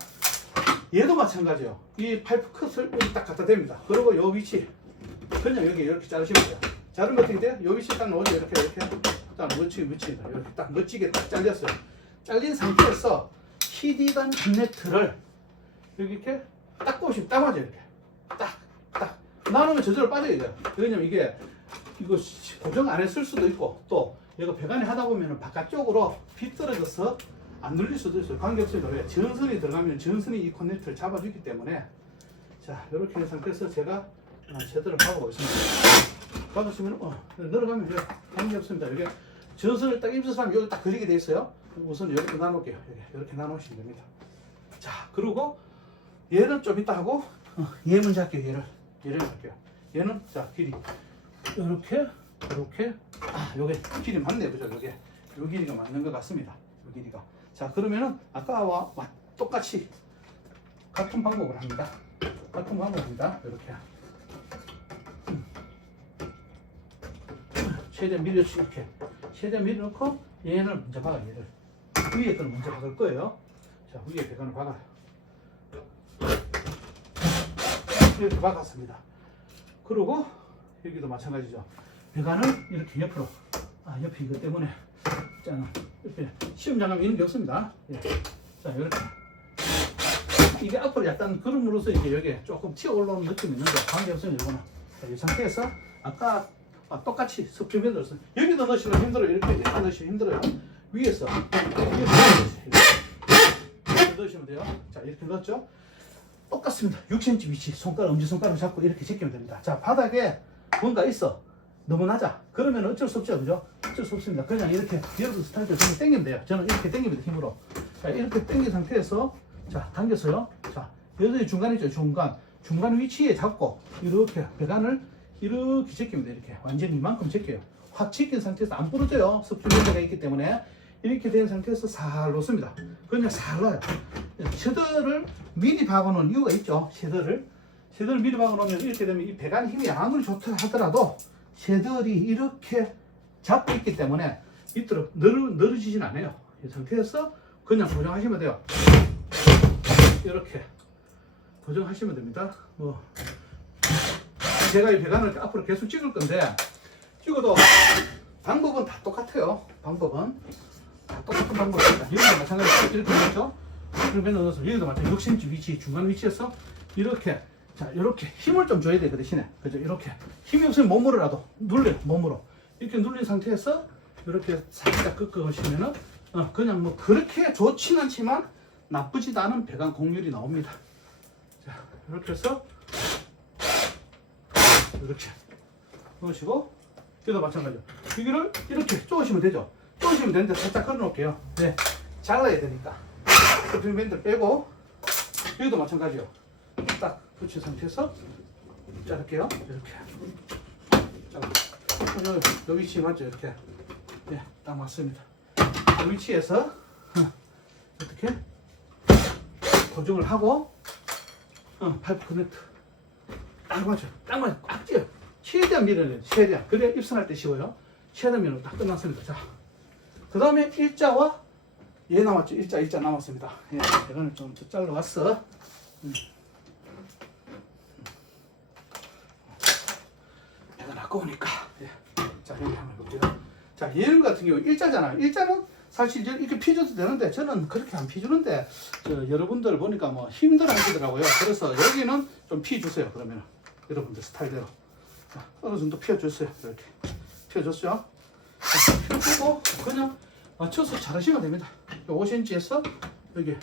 얘도 마찬가지예요. 이 파이프 컷을 여기 딱 갖다 댑니다. 그리고 요 위치 그냥 여기 이렇게 자르시면 돼요. 자르면 어떻게 돼요? 요 위치 딱 놓으죠. 이렇게 딱 멋지게 이렇게 딱 멋지게 딱 잘렸어요. 잘린 상태에서 PD단 커넥터를 여기 이렇게 딱 꼽으시면 딱 맞아요. 이렇게 딱 나누면 저절로 빠져야 돼요. 왜냐면 이게 이거 고정 안 했을 수도 있고 또 이거 배관이 하다 보면 바깥쪽으로 비떨어져서 안 눌릴 수도 있어요. 관계없습니다. 왜? 전선이 들어가면 전선이 이 커넥터를 잡아주기 때문에. 자, 이렇게 된 상태에서 제가 제대로 박아보겠습니다. 박았으면 늘어가면 관계없습니다. 이게 전선을 딱 입수하면 여기 딱 그리게 돼 있어요. 우선 이렇게 나눌게요. 이렇게 나누시면 됩니다. 자, 그리고 얘는 좀 이따 하고 얘 먼저 할게요. 얘를 할게요. 얘는 자 길이 이렇게 요게 길이 맞네, 그죠? 요게 요 길이가 맞는 것 같습니다. 요 길이가. 자, 그러면은 아까와 똑같이 같은 방법을 합니다. 이렇게 최대한 밀어주고 이렇게 최대한 밀어놓고 얘를 먼저 박아요. 얘를 위에 거를 먼저 박을 거예요. 자, 위에 배관을 박아요. 이렇게 박았습니다. 그리고 여기도 마찬가지죠. 배관을 이렇게 옆으로 옆에 이거 때문에 있잖아. 옆에 시험장갑 있는 게 없습니다. 예. 자, 이렇게 이게 앞으로 약간 걸음으로써 이제 여기 조금 튀어 올라오는 느낌이 있는데 관계없습니다. 이거는. 자, 이 상태에서 아까 똑같이 스프링 넣었어. 여기도 넣으시면 힘들어요. 이렇게 넣으시면 힘들어요. 위에서 이렇게 넣으시면 돼요. 자, 이렇게 넣었죠. 똑같습니다. 6cm 위치 손가락 엄지손가락 잡고 이렇게 제끼면 됩니다. 자, 바닥에 뭔가 있어. 너무 낮아. 그러면 어쩔 수 없죠. 그죠? 어쩔 수 없습니다. 그냥 이렇게 여러분 스타일대로 저는 당기면 돼요. 저는 이렇게 당깁니다. 힘으로. 자, 이렇게 당긴 상태에서 자, 당겼어요. 자, 여기 중간 있죠. 중간 위치에 잡고 이렇게 배관을 이렇게 제끼면 돼요. 이렇게 완전히 이만큼 제껴요. 확 제낀 상태에서 안 부러져요. 스프링가 있기 때문에 이렇게 된 상태에서 살 놓습니다. 그냥 살 놔요. 셔터를 미리 박아놓은 이유가 있죠. 셔터를 미리 박아놓으면 이렇게 되면 이 배관 힘이 아무리 좋다 하더라도 셔터이 이렇게 잡고 있기 때문에 이토록 늘어지진 않아요. 이 상태에서 그냥 고정하시면 돼요. 이렇게 고정하시면 됩니다. 뭐 제가 이 배관을 앞으로 계속 찍을 건데 찍어도 방법은 다 똑같아요. 방법은 다 똑같은 방법입니다. 여기도 마찬가지로 이렇게 넣었죠. 그러면 넣어서 여기도 마찬가지로 6cm 위치 중간 위치에서 이렇게 자 이렇게 힘을 좀 줘야 돼. 그 대신에 그죠? 이렇게 힘이 없으면 몸으로라도 눌려 몸으로 이렇게 눌린 상태에서 이렇게 살짝 꺾으시면은 그냥 뭐 그렇게 좋진 않지만 나쁘지도 않은 배관 공률이 나옵니다. 자 이렇게 해서 이렇게 넣으시고 여기도 마찬가지로 여기를 이렇게 쪼으시면 되죠. 쪼으시면 되는데 살짝 걸어 놓을게요. 네, 잘라야 되니까 스프링밴드 빼고 여기도 마찬가지요. 딱 붙인 상태에서 자를게요. 이렇게 잘라. 요 위치 맞죠? 이렇게 네, 딱 맞습니다. 이 위치에서 어떻게 고정을 하고 파이프 커넥터 딱 맞죠? 딱 맞죠? 꽉 쥐어. 최대한 밀어내요. 최대한. 그래야 입선할 때 쉬워요. 최대한 밀어 딱 끝났습니다. 자, 그 다음에 일자와 얘 남았죠? 일자 남았습니다. 예, 이거는 좀 더 잘라왔어. 이건 아까우니까. 예. 자, 여기 한번 해볼게요. 자, 얘는 같은 경우 일자잖아요. 일자는 사실 이렇게 피줘도 되는데 저는 그렇게 안 피주는데 여러분들 보니까 뭐 힘들어 하시더라고요. 그래서 여기는 좀 피주세요. 그러면 여러분들 스타일대로. 자, 어느 정도 피워줬어요. 이렇게 피워줬죠. 피워주고 그냥 맞춰서 자르시면 됩니다. 5cm에서 여기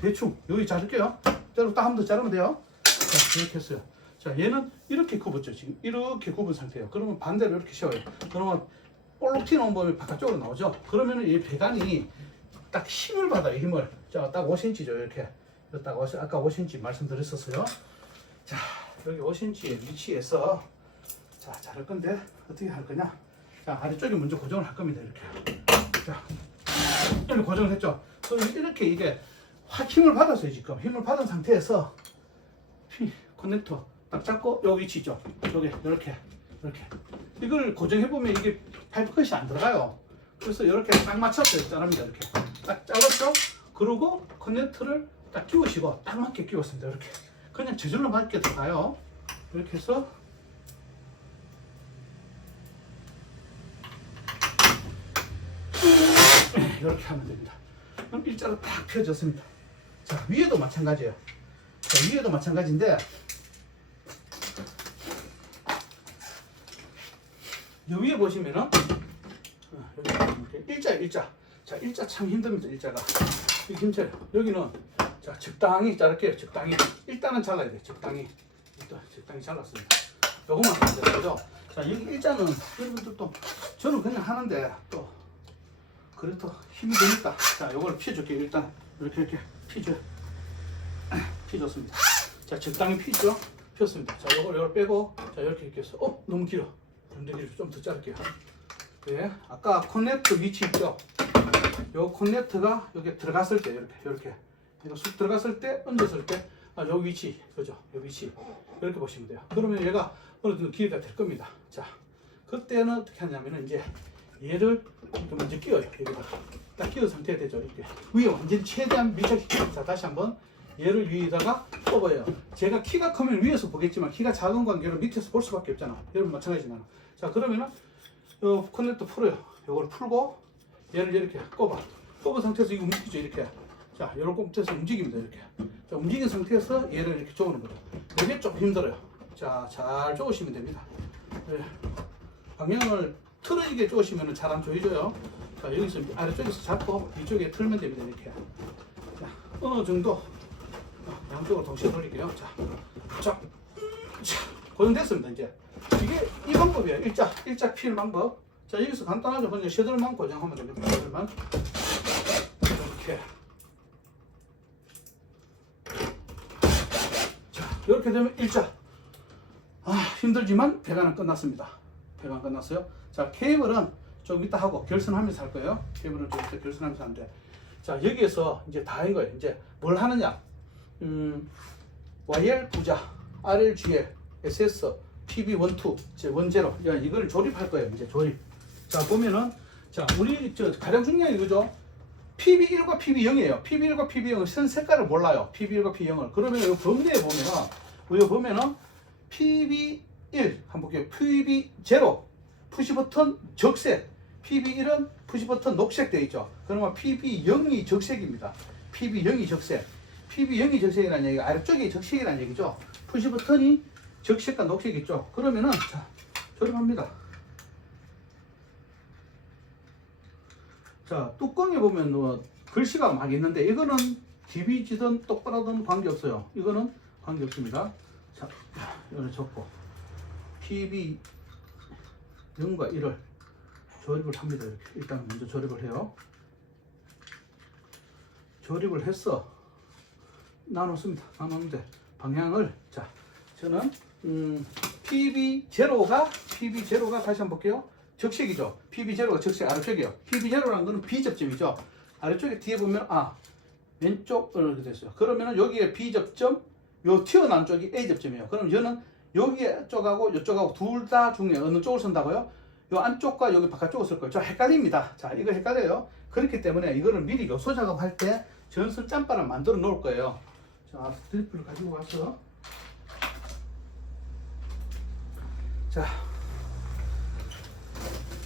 대충 여기 자를게요. 자르고 딱 한 번 더 자르면 돼요. 자, 이렇게 했어요. 자, 얘는 이렇게 굽었죠. 지금 이렇게 굽은 상태예요. 그러면 반대로 이렇게 씌워요. 그러면 볼록 튀어나온 범위 바깥쪽으로 나오죠. 그러면은 이 배관이 딱 힘을 받아요. 힘을. 자, 딱 5cm죠. 이렇게. 딱 아까 5cm 말씀드렸었어요. 자, 여기 5cm의 위치에서 자, 자를 건데 어떻게 할 거냐? 자, 아래쪽에 먼저 고정을 할 겁니다. 이렇게. 자, 이렇게 고정을 했죠. 그럼 이렇게 이게 확 힘을 받았어요. 지금 힘을 받은 상태에서 커넥터 딱 잡고 여기 위치 있죠. 여기 이렇게 이걸 고정해 보면 이게 파이프 컷이 안 들어가요. 그래서 이렇게 딱 맞췄어요. 자릅니다. 이렇게 딱 잘랐죠. 그리고 커넥터를 딱 끼우시고 딱 맞게 끼웠습니다. 이렇게 그냥 저절로 맞게 들어가요. 이렇게 해서 이렇게 하면 됩니다. 그럼 일자로 딱 펴졌습니다. 자, 위에도 마찬가지예요. 자, 위에도 마찬가지인데 이 위에 보시면은 여기 일자. 자, 일자 참 힘듭니다. 일자가 이렇게 힘차요. 여기는 자 적당히 자를게요. 적당히 일단은 잘라야 돼. 적당히 일단 적당히 잘랐습니다. 요것만 하면 되죠. 자, 여기 일자는 여러분들도 저는 그냥 하는데 또 그래도 힘이 드니까 자, 요걸 피워줄게요. 일단 이렇게 피줘요. 피줬습니다. 자, 적당히 피죠. 폈습니다. 자, 요걸 빼고 자, 이렇게 해서 너무 길어. 좀 더 자를게요. 네, 아까 커넥터 위치 있죠? 요 커넥터가 여기 들어갔을 때 이렇게 이거 쑥 들어갔을 때 얹었을 때 요 위치 그죠? 요 위치 이렇게 보시면 돼요. 그러면 얘가 어느 정도 길이가 될 겁니다. 자, 그때는 어떻게 하냐면은 이제 얘를 이렇게 먼저 끼워요. 여기다 딱 끼운 상태가 되죠. 이렇게 위에 완전 최대한 밀착. 자, 다시 한번 얘를 위에다가 꼽아요. 제가 키가 크면 위에서 보겠지만 키가 작은 관계로 밑에서 볼 수밖에 없잖아. 여러분 마찬가지잖아. 자, 그러면은 요 커넥터 풀어요. 요걸 풀고 얘를 이렇게 꼽은 상태에서 이거 움직이죠. 이렇게. 자, 요걸 꼽아서 움직입니다. 이렇게. 자, 움직인 상태에서 얘를 이렇게 조는 거죠. 이게 좀 힘들어요. 자, 잘 조으시면 됩니다. 네. 방향을 틀어지게 조으시면 잘 안 조여져요. 자, 여기서 아래쪽에서 잡고 이쪽에 틀면 됩니다. 이렇게. 자, 어느 정도 양쪽으로 동시에 돌릴게요. 자, 고정됐습니다. 이제 이게 이 방법이에요. 일자 피는 방법. 자, 여기서 간단하죠. 그냥 셔들만 고정하면 됩니다. 셔들만 이렇게. 자, 이렇게 되면 일자. 힘들지만 배관은 끝났습니다. 배관 끝났어요. 자, 케이블은 좀 이따 하고 결선하면서 할 거예요. 케이블은 좀 이따 결선하면서 하는데. 자, 여기에서 이제 다 한 거예요. 이제 뭘 하느냐? YL 부자, RLGL, SS, PB12, 원제로 이걸 조립할 거예요. 이제 조립. 자, 보면은 자, 우리 가장 중요한 게 이거죠. PB1과 PB0이에요. PB1과 PB0은 선 색깔을 몰라요. PB1과 PB0을. 그러면 이 범례에 보면은 PB1 한번 볼게요. PB0 푸시버튼 적색, PB1은 푸시버튼 녹색 되어 있죠. 그러면 PB0이 적색입니다. PB0이 적색. PB0이 적색이라는 얘기가 아래쪽이 적색이라는 얘기죠. 푸시버튼이 적색과 녹색 있죠. 그러면은 자, 조립합니다. 자, 뚜껑에 보면 글씨가 막 있는데 이거는 DB지든 똑바로든 관계없어요. 이거는 관계없습니다. 자, 이거는 접고 PB0과 1을 조립을 합니다. 이렇게. 일단 먼저 조립을 해요. 조립을 해서 나눴습니다. 나눴는데 방향을 자, 저는 PB0가 다시 한번 볼게요. 적색이죠. PB0가 적색 아래쪽이에요. PB0라는 거는 B접점이죠. 아래쪽에 뒤에 보면 왼쪽으로 이렇게 됐어요. 그러면은 여기에 B접점, 요 튀어나온 쪽이 A접점이에요. 그럼 저는 여기 쪽하고 이쪽하고 둘 다 중에 어느 쪽을 쓴다고요? 요 안쪽과 여기 바깥쪽을 쓸 거예요. 저 헷갈립니다. 자, 이거 헷갈려요. 그렇기 때문에 이거를 미리 요소 작업할 때 전선 짬바를 만들어 놓을 거예요. 자, 스트리프를 가지고 와서 자,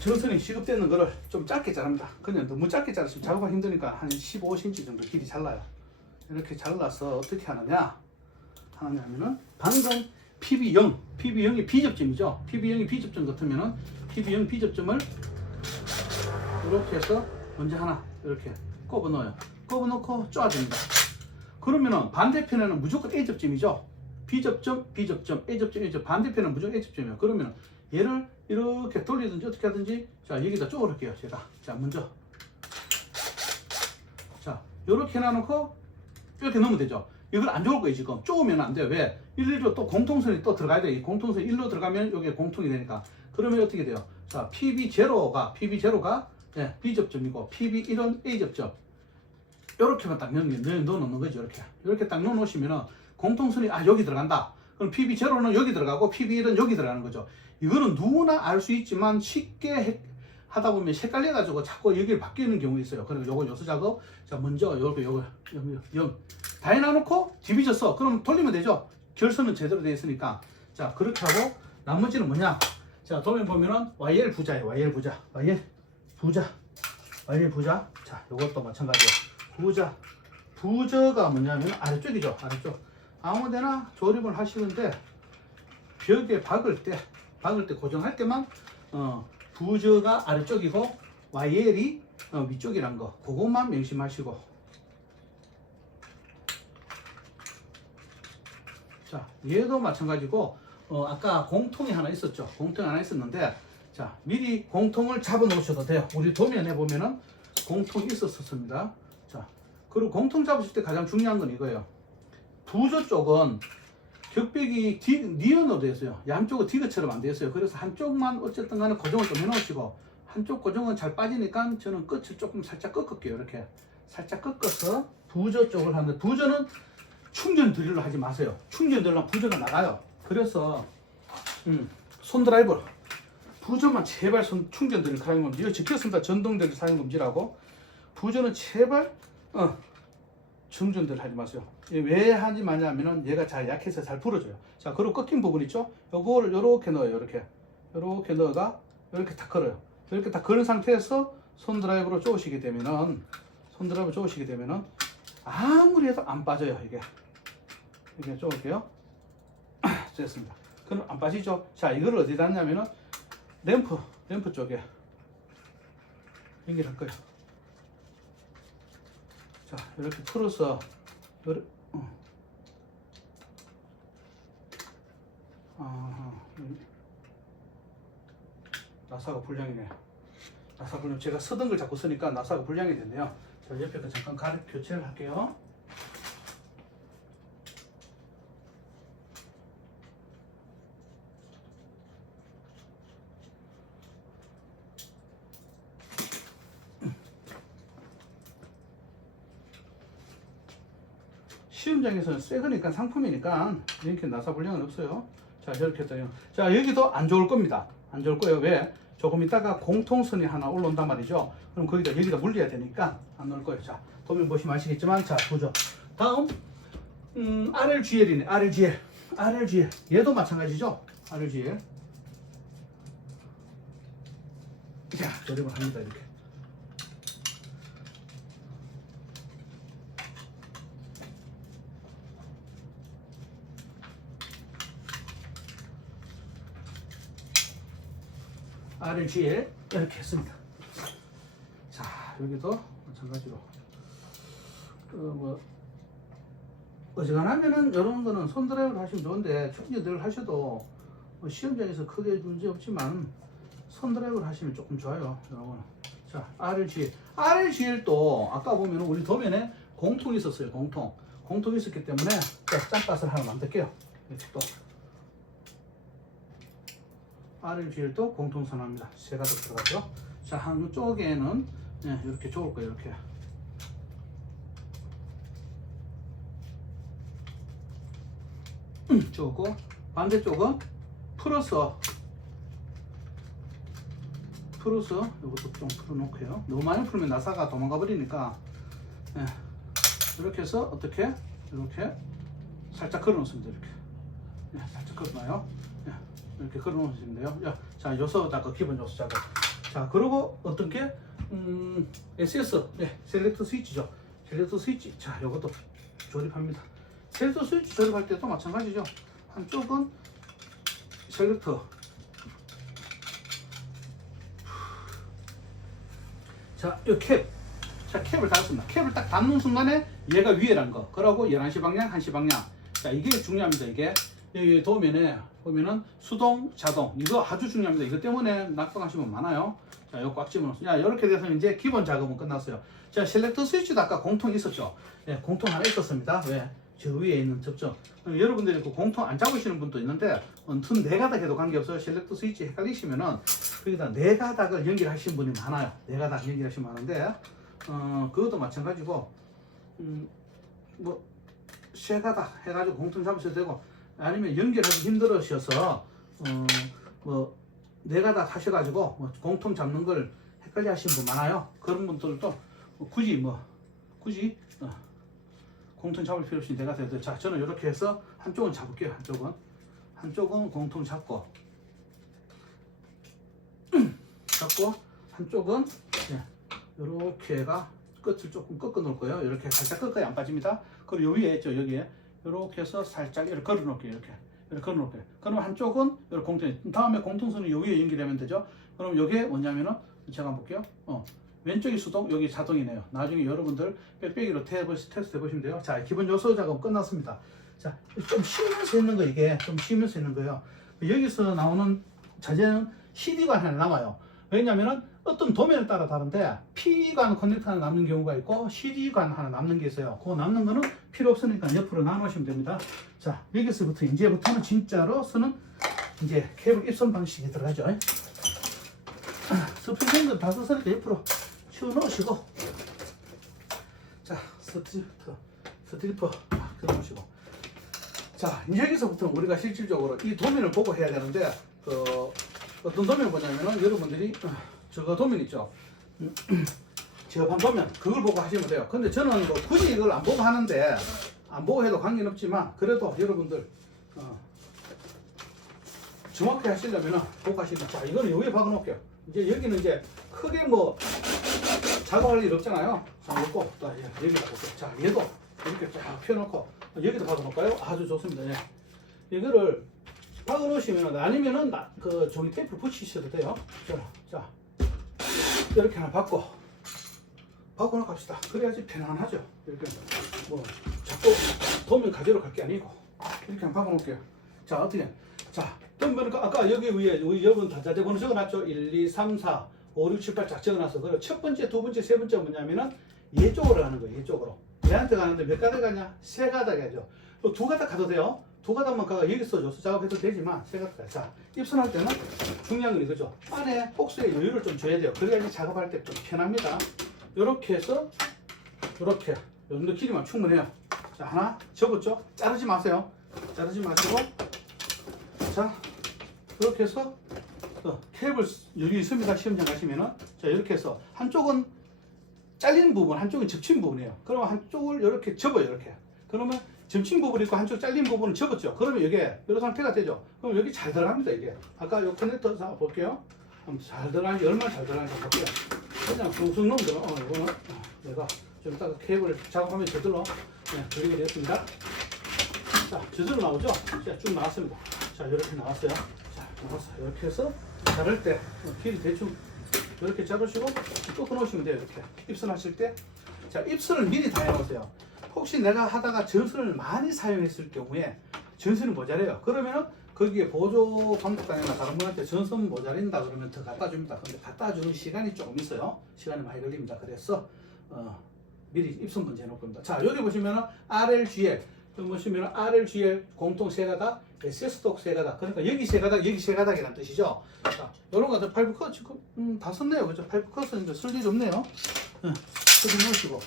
전선이 시급되는 거를 좀 짧게 자릅니다. 그냥 너무 짧게 자르시면 작업하기 힘드니까 한 15cm 정도 길이 잘라요. 이렇게 잘라서 어떻게 하느냐면은 방금 PB0이 B접점이죠. PB0이 B접점 같으면은 PB0 B접점을 이렇게 해서 먼저 하나 이렇게 꼽아 넣어요. 꼽아 놓고 쪼아줍니다. 그러면은 반대편에는 무조건 A접점이죠. B접점, B접점, A접점, A접점. 반대편은 무조건 A접점이에요. 그러면은 얘를 이렇게 돌리든지 어떻게 하든지 자, 여기다 쪼을게요. 제가 자, 먼저 자, 요렇게 놔놓고 이렇게 넣으면 되죠. 이걸 안 좋을 거예요. 지금 쪼으면 안 돼요. 왜? 일로 또 공통선이 또 들어가야 돼요. 이 공통선 일로 들어가면 여기에 공통이 되니까. 그러면 어떻게 돼요? 자, PB0가 예, B접점이고 PB1은 A접점. 이렇게만 딱 넣어놓는 거죠. 이렇게 딱 넣어놓으시면은 공통선이 여기 들어간다. 그럼 PB0는 여기 들어가고 PB1은 여기 들어가는 거죠. 이거는 누구나 알 수 있지만 쉽게 하다 보면 헷갈려 가지고 자꾸 여기를 바뀌는 경우 있어요. 그리고 요거 요소 작업. 자, 먼저 요렇게 요거 0 다 해놔놓고 디비졌어. 그럼 돌리면 되죠. 결선은 제대로 되어 있으니까. 자, 그렇게 하고 나머지는 뭐냐? 자, 도면 보면은 YL 부자예요. YL 부자. YL 부자. YL 부자. 자, 요것도 마찬가지예요. 부자. 부저가 뭐냐면 아래쪽이죠. 아래쪽. 아무데나 조립을 하시는데 벽에 박을 때 고정할 때만 부저가 아래쪽이고 YL이 위쪽이란 거. 그것만 명심하시고. 자, 얘도 마찬가지고 아까 공통이 하나 있었죠. 공통이 하나 있었는데 자, 미리 공통을 잡아 놓으셔도 돼요. 우리 도면에 보면은 공통이 있었습니다. 자, 그리고 공통 잡으실 때 가장 중요한 건 이거예요. 부저 쪽은 격벽이 니은으로 되어 있어요. 양쪽은 디귿처럼 안 되어 있어요. 그래서 한쪽만 어쨌든 간에 고정을 좀 해놓으시고 한쪽 고정은 잘 빠지니까 저는 끝을 조금 살짝 꺾을게요. 이렇게 살짝 꺾어서 부저 쪽을 하는데 부저는 충전 드릴로 하지 마세요. 충전 드릴로 하면 부저가 나가요. 그래서 손 드라이버로 부저만 제발 충전 드릴 사용 금지. 이거 적혔습니다. 전동 드릴 사용 금지라고. 부저는 제발 충전 드릴 하지 마세요. 왜 하지 마냐면은 얘가 잘 약해서 잘 부러져요. 자, 그리고 꺾인 부분 있죠? 요거를 요렇게 넣어요. 요렇게 넣어가 요렇게 다 걸어요. 이렇게 다 걸은 상태에서 손 드라이버로 쪼으시게 되면은 아무리 해도 안 빠져요. 이게 쪼을게요. 됐습니다. 그럼 안 빠지죠? 자, 이걸 어디다 놨냐면은 램프 쪽에 연결할 거예요. 자, 이렇게 풀어서 나사가 불량이네. 나사 불량. 제가 쓰던 걸 자꾸 쓰니까 나사가 불량이 됐네요. 자, 옆에 거 잠깐 교체를 할게요. 시험장에서는 새 거니까 상품이니까 이렇게 나사 불량은 없어요. 자, 이렇게 했더니 자, 여기도 안 좋을 겁니다. 안 좋을 거예요. 왜? 조금 있다가 공통선이 하나 올라온단 말이죠. 그럼 여기다 물려야 되니까 안 넣을 거예요. 자, 도면 보시면 아시겠지만 자, 보죠. 다음 RLGL이네. RLGL 얘도 마찬가지죠. RLGL 자, 조립을 합니다. 이렇게 RLGL 이렇게 했습니다. 자, 여기도 마찬가지로 어지간하면은 이런 거는 손 드라이브를 하시면 좋은데 충전을 하셔도 시험장에서 크게 문제 없지만 손 드라이브를 하시면 조금 좋아요. 여러분. 자, RLGL도 아까 보면 우리 도면에 공통이 있었어요. 공통이 있었기 때문에 짬바스를 하나 만들게요. 이렇게 또 RLGL도 공통선합니다. 세 가닥 들어가죠. 자, 한쪽에는 이렇게 좋을 거예요. 이렇게 좋고 반대쪽은 풀어서 이것도 좀 풀어놓고요. 너무 많이 풀면 나사가 도망가 버리니까 이렇게 해서 어떻게 이렇게 살짝 걸어놓습니다. 이렇게 살짝 걸어놔요. 이렇게 걸어놓으시면 돼요. 자, 요소다가 기본 요소 작업. 자, 그리고 어떤 게 SS 셀렉터 스위치죠. 셀렉터 스위치. 자, 요것도 조립합니다. 셀렉터 스위치 조립할 때도 마찬가지죠. 한쪽은 셀렉터. 자, 이 캡. 자, 캡을 닫았습니다. 캡을 딱 닫는 순간에 얘가 위에란 거. 그러고 11시 방향, 1시 방향. 자, 이게 중요합니다. 이게 여기 도면에 보면은 수동, 자동. 이거 아주 중요합니다. 이것 때문에 낙방하시면 많아요. 자, 이거 꽉 집어넣습니다. 자, 이렇게 돼서 이제 기본 작업은 끝났어요. 자, 셀렉터 스위치도 아까 공통이 있었죠. 공통 하나 있었습니다. 왜? 저 위에 있는 접점. 여러분들이 그 공통 안 잡으시는 분도 있는데, 튼 네 가닥 해도 관계없어요. 셀렉터 스위치 헷갈리시면은, 거기다 네 가닥을 연결하신 분이 많아요. 네 가닥 연결하시면 많은데, 그것도 마찬가지고, 세 가닥 해가지고 공통 잡으셔도 되고, 아니면 연결하기 힘들으셔서, 네 가닥 하셔가지고, 공통 잡는 걸 헷갈려 하시는 분 많아요. 그런 분들도 굳이 공통 잡을 필요 없이 내가 돼도. 자, 저는 이렇게 해서 한쪽은 잡을게요. 한쪽은 공통 잡고 한쪽은 이렇게가 끝을 조금 꺾어 놓을 거예요. 이렇게 살짝 꺾어야 안 빠집니다. 그리고 요 위에 있죠, 여기에 이렇게 해서 살짝 이렇게 걸어 놓을게요. 이렇게 걸어 놓을게요. 그러면 한쪽은 이렇게 공통, 다음에 공통선이 요 위에 연결하면 되죠. 그럼 이게 뭐냐면은 제가 한번 볼게요. 왼쪽이 수동, 여기 자동이네요. 나중에 여러분들 빽빽이로 테스트 해보시면 돼요. 자, 기본 요소 작업 끝났습니다. 자, 좀 쉬우면서 있는 거, 이게 좀 쉬우면서 있는 거예요. 여기서 나오는 자재는 CD관 하나 남아요. 왜냐면은 어떤 도면에 따라 다른데 P관 커넥터 하나 남는 경우가 있고 CD관 하나 남는 게 있어요. 그거 남는 거는 필요 없으니까 옆으로 나누시면 됩니다. 자, 여기서부터 이제부터는 진짜로서는 이제 케이블 입선 방식이 들어가죠. 스프링도 다 썼으니까 옆으로 치워 놓으시고, 자, 스트리퍼 넣으시고, 자, 이제 여기서부터 우리가 실질적으로 이 도면을 보고 해야 되는데, 어떤 도면을 보냐면은 여러분들이 저거 도면 있죠. 저판 도면 그걸 보고 하시면 돼요. 근데 저는 뭐 굳이 이걸 안 보고 하는데, 안 보고 해도 관계는 없지만 그래도 여러분들 정확히 하시려면은 보고 하시면. 자, 이거는 여기에 박아 놓을게요. 이제 여기는 이제 크게 뭐 작업할 일 없잖아요. 자, 놓고 또 여기다 볼게요. 자, 얘도 이렇게 쫙 펴놓고 여기도 박아 놓을까요? 아주 좋습니다. 예. 이거를 박아 놓으시면, 아니면은 그 종이 테이프를 붙이셔도 돼요. 자, 이렇게 하나 박고 나갑시다. 그래야지 편안하죠. 이렇게 뭐 자꾸 도면 가지러 갈 게 아니고 이렇게 한번 박아 놓을게요. 자, 어떻게? 자, 그러면 아까 여기 위에 우리 여러분 다 자재 번호 적어놨죠? 1, 2, 3, 4, 5, 6, 7, 8 쫙 적어놨어. 그리고 첫 번째, 두 번째, 세 번째 뭐냐면은 얘 쪽으로 가는 거예요. 얘 쪽으로. 얘한테 가는데 몇 가닥 가냐? 세 가닥 가죠. 두 가닥 가도 돼요. 두 가닥만 가가 여기서 줘서 작업해도 되지만 세 가닥 가. 자, 입선할 때는 중요한 건 이거죠. 안에 폭스에 여유를 좀 줘야 돼요. 그래야지 작업할 때 좀 편합니다. 요렇게 해서 요렇게 요 정도 길이만 충분해요. 자, 하나 접었죠? 자르지 마세요. 자르지 마시고, 자, 이렇게 해서 케이블 여기 있습니다. 시험장 가시면은. 자, 이렇게 해서 한쪽은 잘린 부분, 한쪽은 접힌 부분이에요. 그러면 한쪽을 이렇게 접어요. 이렇게. 그러면 접힌 부분이 있고 한쪽 잘린 부분을 접었죠. 그러면 이게 이런 상태가 되죠. 그럼 여기 잘 들어갑니다. 이게 아까 요 커넥터 볼게요. 잘 들어가는지, 얼마나 잘 들어가는지 볼게요. 그냥 쑥쑥 넣으면 돼요. 이거는 내가 좀 이따가 케이블 작업하면 저절로 그리게 되었습니다. 자, 저절로 나오죠? 자, 쭉 나왔습니다. 자, 이렇게 나왔어요. 자, 나왔어요. 이렇게 해서 자를 때 길이 대충 이렇게 자르시고 꺾어 놓으시면 돼요. 이렇게 입선하실 때. 자, 입선을 미리 다 해놓으세요. 혹시 내가 하다가 전선을 많이 사용했을 경우에 전선이 모자래요. 그러면은 거기에 보조 감독관이나 다른 분한테 전선 모자린다 그러면 더 갖다 줍니다. 근데 갖다 주는 시간이 조금 있어요. 시간이 많이 걸립니다. 그래서 미리 입선 먼저 해놓을 겁니다. 자, 여기 보시면은 RLGL, 여기 보시면은 RLGL 공통 세 가닥, SS독 세 가닥. 그러니까 여기 세 가닥, 여기 세 가닥이라는 뜻이죠. 자, 요런 것들 파이프 컷 지금 다 썼네요. 그죠? 파이프 컷은 이제 쓸 일이 없네요. 쓰지 놓으시고.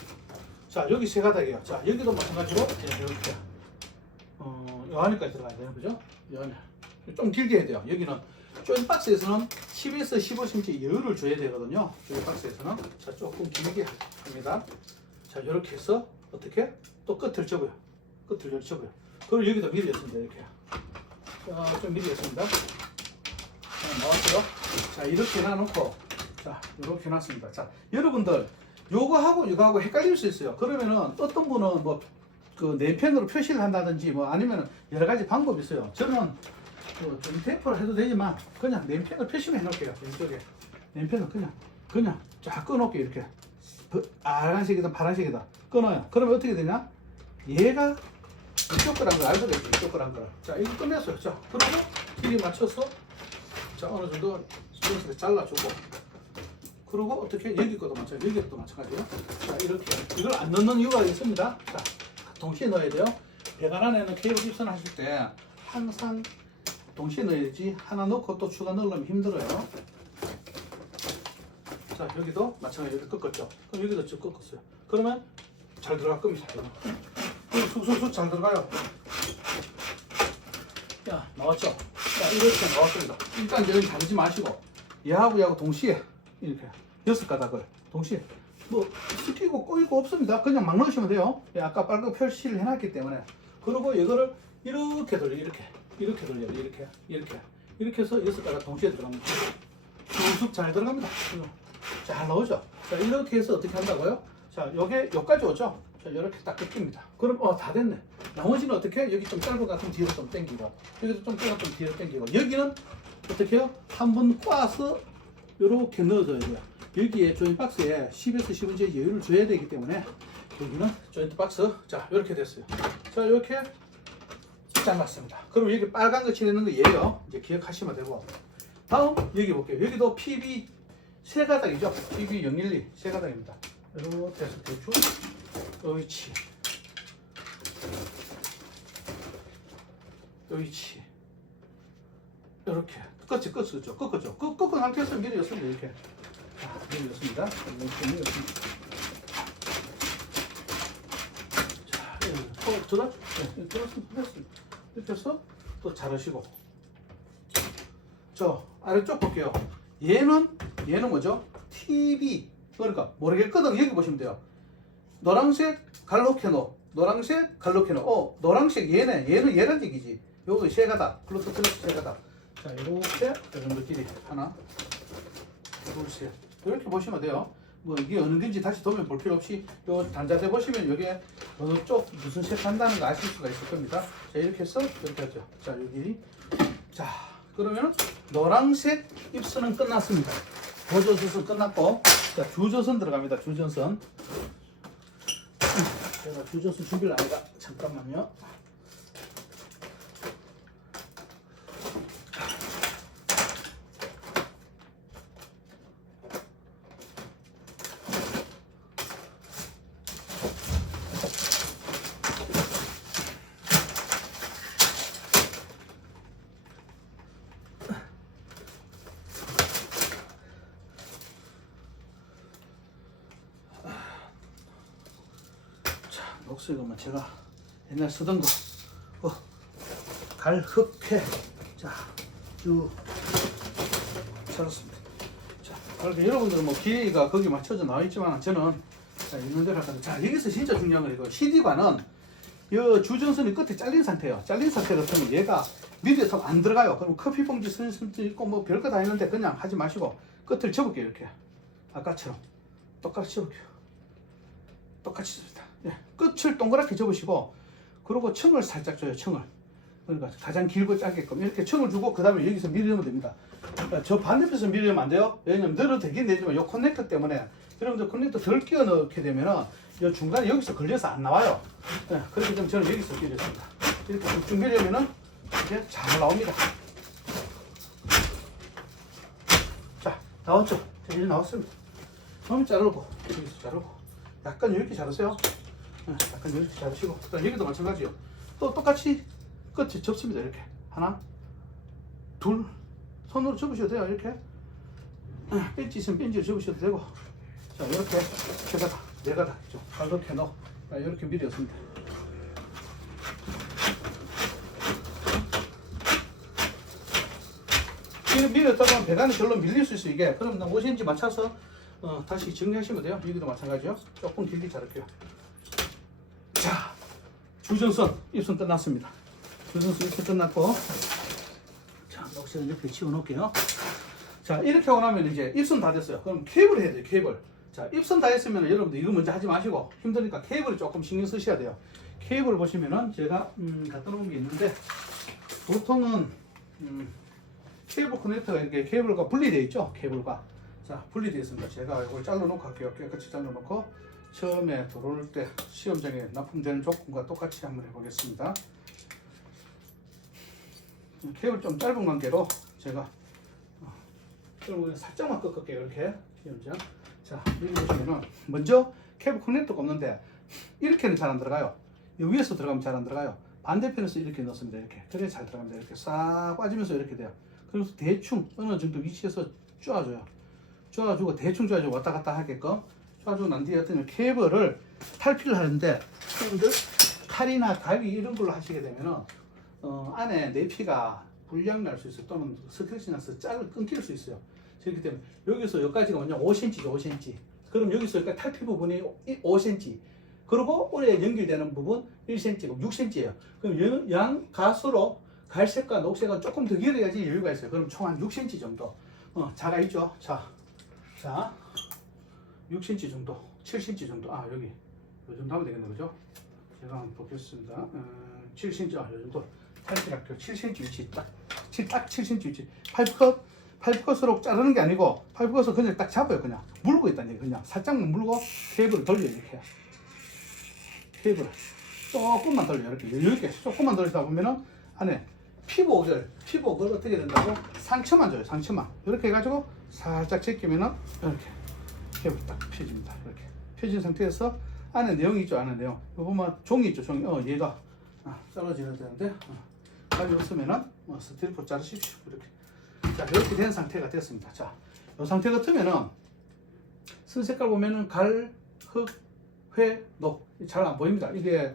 자, 여기 세 가닥이에요. 자, 여기도 마찬가지로 이렇게 요 안에까지 들어가야 돼요. 그죠? 요 안에 좀 길게 해야 돼요. 여기는 조인 박스에서는 10에서 15cm 여유를 줘야 되거든요. 조인 박스에서는. 자, 조금 길게 합니다. 자, 이렇게 해서 어떻게 또 끝을 접어요. 끝을 이렇게 접어요. 그리고 여기도 미리 했습니다. 이렇게 좀 미리 했습니다. 자, 나왔어요. 자, 이렇게 놔놓고, 자, 이렇게 놨습니다. 자, 여러분들 요거하고 이거하고 헷갈릴 수 있어요. 그러면은 어떤 분은 뭐 그 네임펜으로 표시를 한다든지 뭐 아니면 여러 가지 방법이 있어요. 저는 좀 테이프로 해도 되지만 그냥 네임펜으로 표시만 해놓을게요. 이쪽에 네임펜을 그냥 쫙 꺼놓을게요. 이렇게 빨간색이다 파란색이다 끊어요. 그러면 어떻게 되냐? 얘가 이쪽 거란 걸 알고 있죠. 이쪽 거란 걸. 자, 이거 끝냈어요. 자, 그리고 길이 맞춰서 자, 어느 정도 이렇게 잘라주고, 그리고 어떻게 여기 것도 마찬가지, 여기 것도 마찬가지요. 자, 이렇게 이걸 안 넣는 이유가 있습니다. 자, 동시에 넣어야 돼요. 배관 안에는 케이블 입선하실 때 항상 동시에 넣어야지 하나 넣고 또 추가 넣으려면 힘들어요. 자, 여기도 마찬가지로 여기 꺾었죠. 그럼 여기도 쭉 꺾었어요. 그러면 잘 들어갈 겁니다. 쑥쑥쑥 잘 들어가요. 야, 나왔죠? 자, 이렇게 나왔습니다. 일단 여기 자르지 마시고 얘하고 동시에 이렇게 6가닥을 동시에 뭐 스키고 꼬이고 없습니다. 그냥 막 넣으시면 돼요. 예, 아까 빨간 표시를 해놨기 때문에. 그리고 이거를 이렇게 돌려, 이렇게 돌려, 이렇게 해서 6가닥 동시에 들어갑니다. 쑥쑥 잘 들어갑니다. 잘 나오죠. 자, 이렇게 해서 어떻게 한다고요? 자, 요게 여기까지 오죠. 자, 이렇게 딱 끊깁니다. 그럼 다 됐네. 나머지는 어떻게? 여기 좀 짧은 것 같으면 뒤로 좀 당기고, 여기도 좀 짧은 것 같으면 뒤로 당기고, 여기는 어떻게 해요? 한 번 꽈서 이렇게 넣어줘야 돼요. 여기에 조인트 박스에 10에서 15인치 여유를 줘야 되기 때문에 여기는 조인트 박스, 자, 이렇게 됐어요. 자, 이렇게 잘랐습니다. 그럼 여기 빨간 거 칠해놓은 거 얘예요. 이제 기억하시면 되고, 다음 여기 볼게요. 여기도 PB 세 가닥이죠. PB 012 세 가닥입니다. 이렇게 해서 대충 여기치 이렇게 꺾었죠. 꺾은 상태에서 밀어였습니다. 이렇게 밀어였습니다. 이렇게 밀었습니다. 자, 들었죠? 네, 들었습니다. 이렇게 해서 또 자르시고, 저 아래쪽 볼게요. 얘는 뭐죠? TV, 그러니까 모르겠거든. 여기 보시면 돼요. 노란색 갈로케노, 노란색 갈로케노. 노란색 얘는 얘란 얘기지. 요거 세 가닥, 플러스 세 가닥. 자, 이렇게 이런 것끼리 하나, 둘, 셋. 이렇게 보시면 돼요. 뭐 이게 어느 건지 다시 도면 볼 필요 없이 요 단자대 보시면 여기에 어느 쪽 무슨 색 한다는 거 아실 수가 있을 겁니다. 자, 이렇게 해서 이렇게 하죠. 자, 여기. 자, 그러면 노란색 입선은 끝났습니다. 보조선은 끝났고, 자, 주전선 들어갑니다. 주전선. 제가 주전선 준비를 안 해가. 잠깐만요. 녹색은 제가 옛날 쓰던 거, 갈흑회. 자, 쭉 잘랐습니다. 자, 그렇게 여러분들은 뭐 길이가 거기 맞춰져 나와 있지만 저는 자, 있는 대로 할건데, 자, 여기서 진짜 중요한 건 이거 CD관은 이 주전선이 끝에 잘린 상태예요. 잘린 상태 같으면 얘가 미드에서 안 들어가요. 그럼 커피 봉지 선도 있고 뭐 별거 다 있는데 그냥 하지 마시고 끝을 접을게요. 이렇게 아까처럼 똑같이 접을게요. 똑같이 접니다. 예, 끝을 동그랗게 접으시고, 그리고 층을 살짝 줘요. 층을. 그러니까 가장 길고 짧게끔 이렇게 층을 주고, 그 다음에 여기서 밀으면 됩니다. 그러니까 저 반대편에서 밀으면 안 돼요. 왜냐면 늘어도 되긴 되지만 이 커넥터 때문에 여러분들 커넥터 덜 끼워 넣게 되면은 이 중간에 여기서 걸려서 안 나와요. 예, 그렇기 때문에 저는 여기서 밀었습니다. 이렇게 쭉 밀으면은 이제 잘 나옵니다. 자, 나왔죠? 이제 나왔습니다. 처음에 자르고, 여기서 자르고, 약간 이렇게 자르세요. 약간 이렇게 자르시고, 여기도 마찬가지요. 또 똑같이 끝이 접습니다. 이렇게 하나, 둘, 손으로 접으셔도 돼요. 이렇게 벤치 있으면 벤치로 접으셔도 되고, 자, 이렇게 세 가닥, 네 가닥 있죠. 이렇게 넣어. 이렇게 밀었습니다. 밀었다 보면 배관이 절로 밀릴 수 있어요. 이게 그럼 5cm 맞춰서 다시 정리하시면 돼요. 여기도 마찬가지요. 조금 길게 자를게요. 자, 주전선 입선 끝났습니다. 주전선 입선 끝났고, 자, 녹색은 옆에 치워놓을게요. 자, 이렇게 하고 나면 이제 입선 다 됐어요. 그럼 케이블 해야 돼요. 케이블. 자, 입선 다 했으면 여러분들 이거 먼저 하지 마시고, 힘드니까 케이블을 조금 신경 쓰셔야 돼요. 케이블 보시면은 제가 갖다 놓은 게 있는데, 보통은 케이블 커넥터가 이렇게 케이블과 분리되어 있죠. 케이블과. 자, 분리되어 있습니다. 제가 이걸 잘라놓고 할게요. 깨끗이 잘라놓고 처음에 들어올 때 시험장에 납품되는 조건과 똑같이 한번 해보겠습니다. 케이블 좀 짧은 관계로 제가 살짝만 꺾을게요. 이렇게 시험장. 자, 여기 보시면은 먼저 케이블 커넥터가 없는데 이렇게는 잘 안 들어가요. 위에서 들어가면 잘 안 들어가요. 반대편에서 이렇게 넣습니다. 이렇게. 그래 잘 들어갑니다. 이렇게 싹 빠지면서 이렇게 돼요. 그래서 대충 어느 정도 위치에서 쪼아줘요. 쪼아주고 대충 쪼아주고 왔다 갔다 하게끔 쪼아주고 난 뒤에 어떤 케이블을 탈피를 하는데, 여러분들 칼이나 가위 이런 걸로 하시게 되면은 안에 내피가 불량 날 수 있어요. 또는 스크래치 나서 짝을 끊길 수 있어요. 그렇기 때문에 여기서 여기까지가 뭐냐 5cm죠 5cm. 그럼 여기서 여기까지 탈피 부분이 5cm. 그리고 올해 연결되는 부분 1cm, 6cm예요. 그럼 양 가수로 갈색과 녹색은 조금 더 길어야지 여유가 있어요. 그럼 총 한 6cm 정도. 자가 있죠. 자, 6cm 정도, 7cm 정도. 아 여기 요 정도 하면 되겠네, 그죠? 제가 한번 보겠습니다. 7cm, 요 정도 탈피할게요. 7cm 위치 딱 7cm 위치. 파이프컷으로 자르는 게 아니고 파이프컷을 그냥 딱 잡아요. 그냥 물고 있다는 얘기. 그냥 살짝만 물고 케이블을 돌려요. 이렇게 케이블을 조금만 돌려요. 이렇게 여유있게 조금만 돌리다 보면은 안에 피복을 어떻게 된다고? 상처만 줘요. 상처만 이렇게 해가지고 살짝 제끼면은 이렇게 케이블 딱 펴집니다. 이렇게 펴진 상태에서 안에 내용이 있죠. 안에 내용 이거 보면 종이 있죠. 종이 얘가 떨어지는 되는데 가지고 있으면은 스티로폼 자르십시오. 이렇게. 자, 이렇게 된 상태가 됐습니다. 자, 이 상태 같으면은 선 색깔 보면은 갈, 흑, 회, 녹 잘 안 보입니다. 이게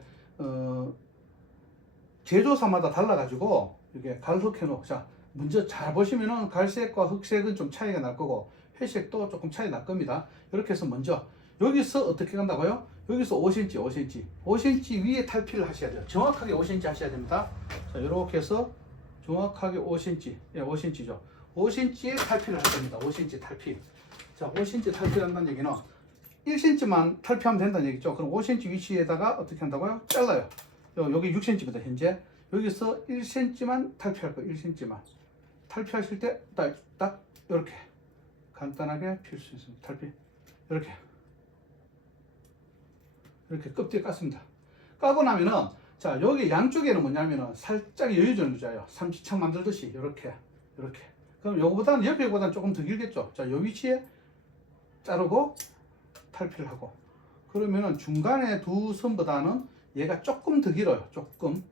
제조사마다 달라가지고 이게 갈, 흑, 회, 녹. 자, 먼저 잘 보시면은 갈색과 흑색은 좀 차이가 날 거고 회색도 조금 차이 날 겁니다. 이렇게 해서 먼저 여기서 어떻게 간다고요? 여기서 5cm 위에 탈피를 하셔야 돼요. 정확하게 5cm 하셔야 됩니다. 자, 이렇게 해서 정확하게 5cm, 예, 5cm죠. 5cm에 탈피를 할 겁니다. 5cm 탈피. 자, 5cm 탈피를 한다는 얘기는 1cm만 탈피하면 된다는 얘기죠. 그럼 5cm 위치에다가 어떻게 한다고요? 잘라요. 여기 6cm입니다, 현재. 여기서 1cm만 탈피할 거예요. 1cm만. 탈피하실 때 딱 이렇게 간단하게 필 수 있습니다. 탈피. 이렇게 껍질 깠습니다. 까고 나면은 자, 여기 양쪽에는 뭐냐면은 살짝 여유 주는 거죠. 삼지창 만들듯이 이렇게. 그럼 요거보다는 옆에보다는 조금 더 길겠죠. 자, 요 위치에 자르고 탈피를 하고. 그러면은 중간에 두 선보다는 얘가 조금 더 길어요. 조금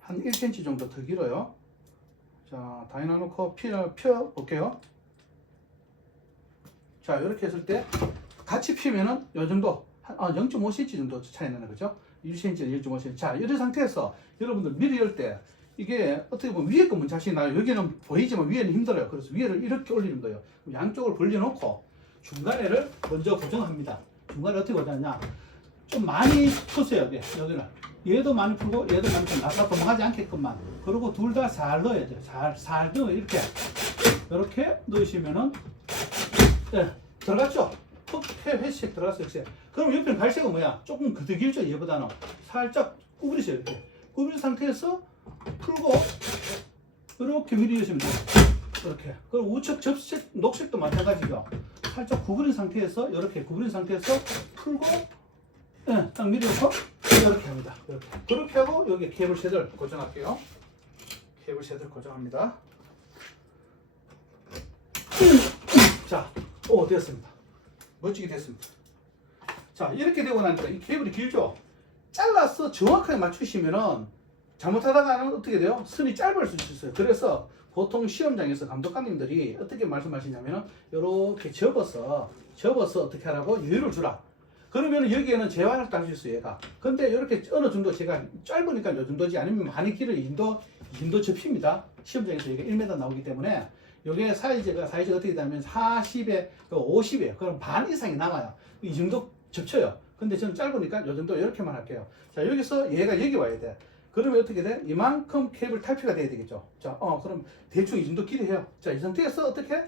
한 1cm 정도 더 길어요. 자, 다 해놔놓고 펴 볼게요. 자, 이렇게 했을 때 같이 피면은 요 정도 0.5cm 정도 차이 나는 거죠. 1cm, 1.5cm. 자, 이런 상태에서 여러분들 미리 열 때 이게 어떻게 보면 위에 거 먼저 하시나요? 여기는 보이지만 위에는 힘들어요. 그래서 위에를 이렇게 올리는 거예요. 양쪽을 벌려놓고 중간에를 먼저 고정합니다. 중간에 어떻게 고정하냐? 좀 많이 푸세요. 여기는. 얘도 많이 풀고 얘도 많이 풀고 나가 도망가지 않게끔만. 그리고 둘 다 잘 넣어야 돼요. 잘 넣어 이렇게 넣으시면은 들어갔죠? 회색 들어갔어요. 그럼 옆에는 갈색은 뭐야? 조금 더 길죠? 얘보다는 살짝 구부리세요. 이렇게 구부린 상태에서 풀고 이렇게 밀어주시면 돼요. 이렇게. 그리고 우측 접색 녹색도 마찬가지죠. 살짝 구부린 상태에서 이렇게 구부린 상태에서 풀고 딱 밀어서 이렇게 합니다. 그렇게 하고 여기 케이블 셋을 고정할게요. 케이블 셋을 고정합니다. 자, 됐습니다. 멋지게 됐습니다. 자, 이렇게 되고 나니까 이 케이블이 길죠? 잘라서 정확하게 맞추시면은 잘못하다가는 어떻게 돼요? 선이 짧을 수 있어요. 그래서 보통 시험장에서 감독관님들이 어떻게 말씀하시냐면은 이렇게 접어서 어떻게 하라고 여유를 주라. 그러면 여기에는 재활용도 할 수 있어요, 얘가. 근데 이렇게 어느 정도 제가 짧으니까 이 정도지 아니면 많이 길어요. 이 정도 접힙니다. 시험장에서 이게 1m 나오기 때문에 이게 사이즈가 어떻게 되냐면 40에 50이에요. 그럼 반 이상이 남아요. 이 정도 접쳐요. 근데 저는 짧으니까 이 정도 이렇게만 할게요. 자, 여기서 얘가 여기 와야 돼. 그러면 어떻게 돼? 이만큼 케이블 탈피가 돼야 되겠죠. 자, 그럼 대충 이 정도 길이 해요. 자, 이 상태에서 어떻게?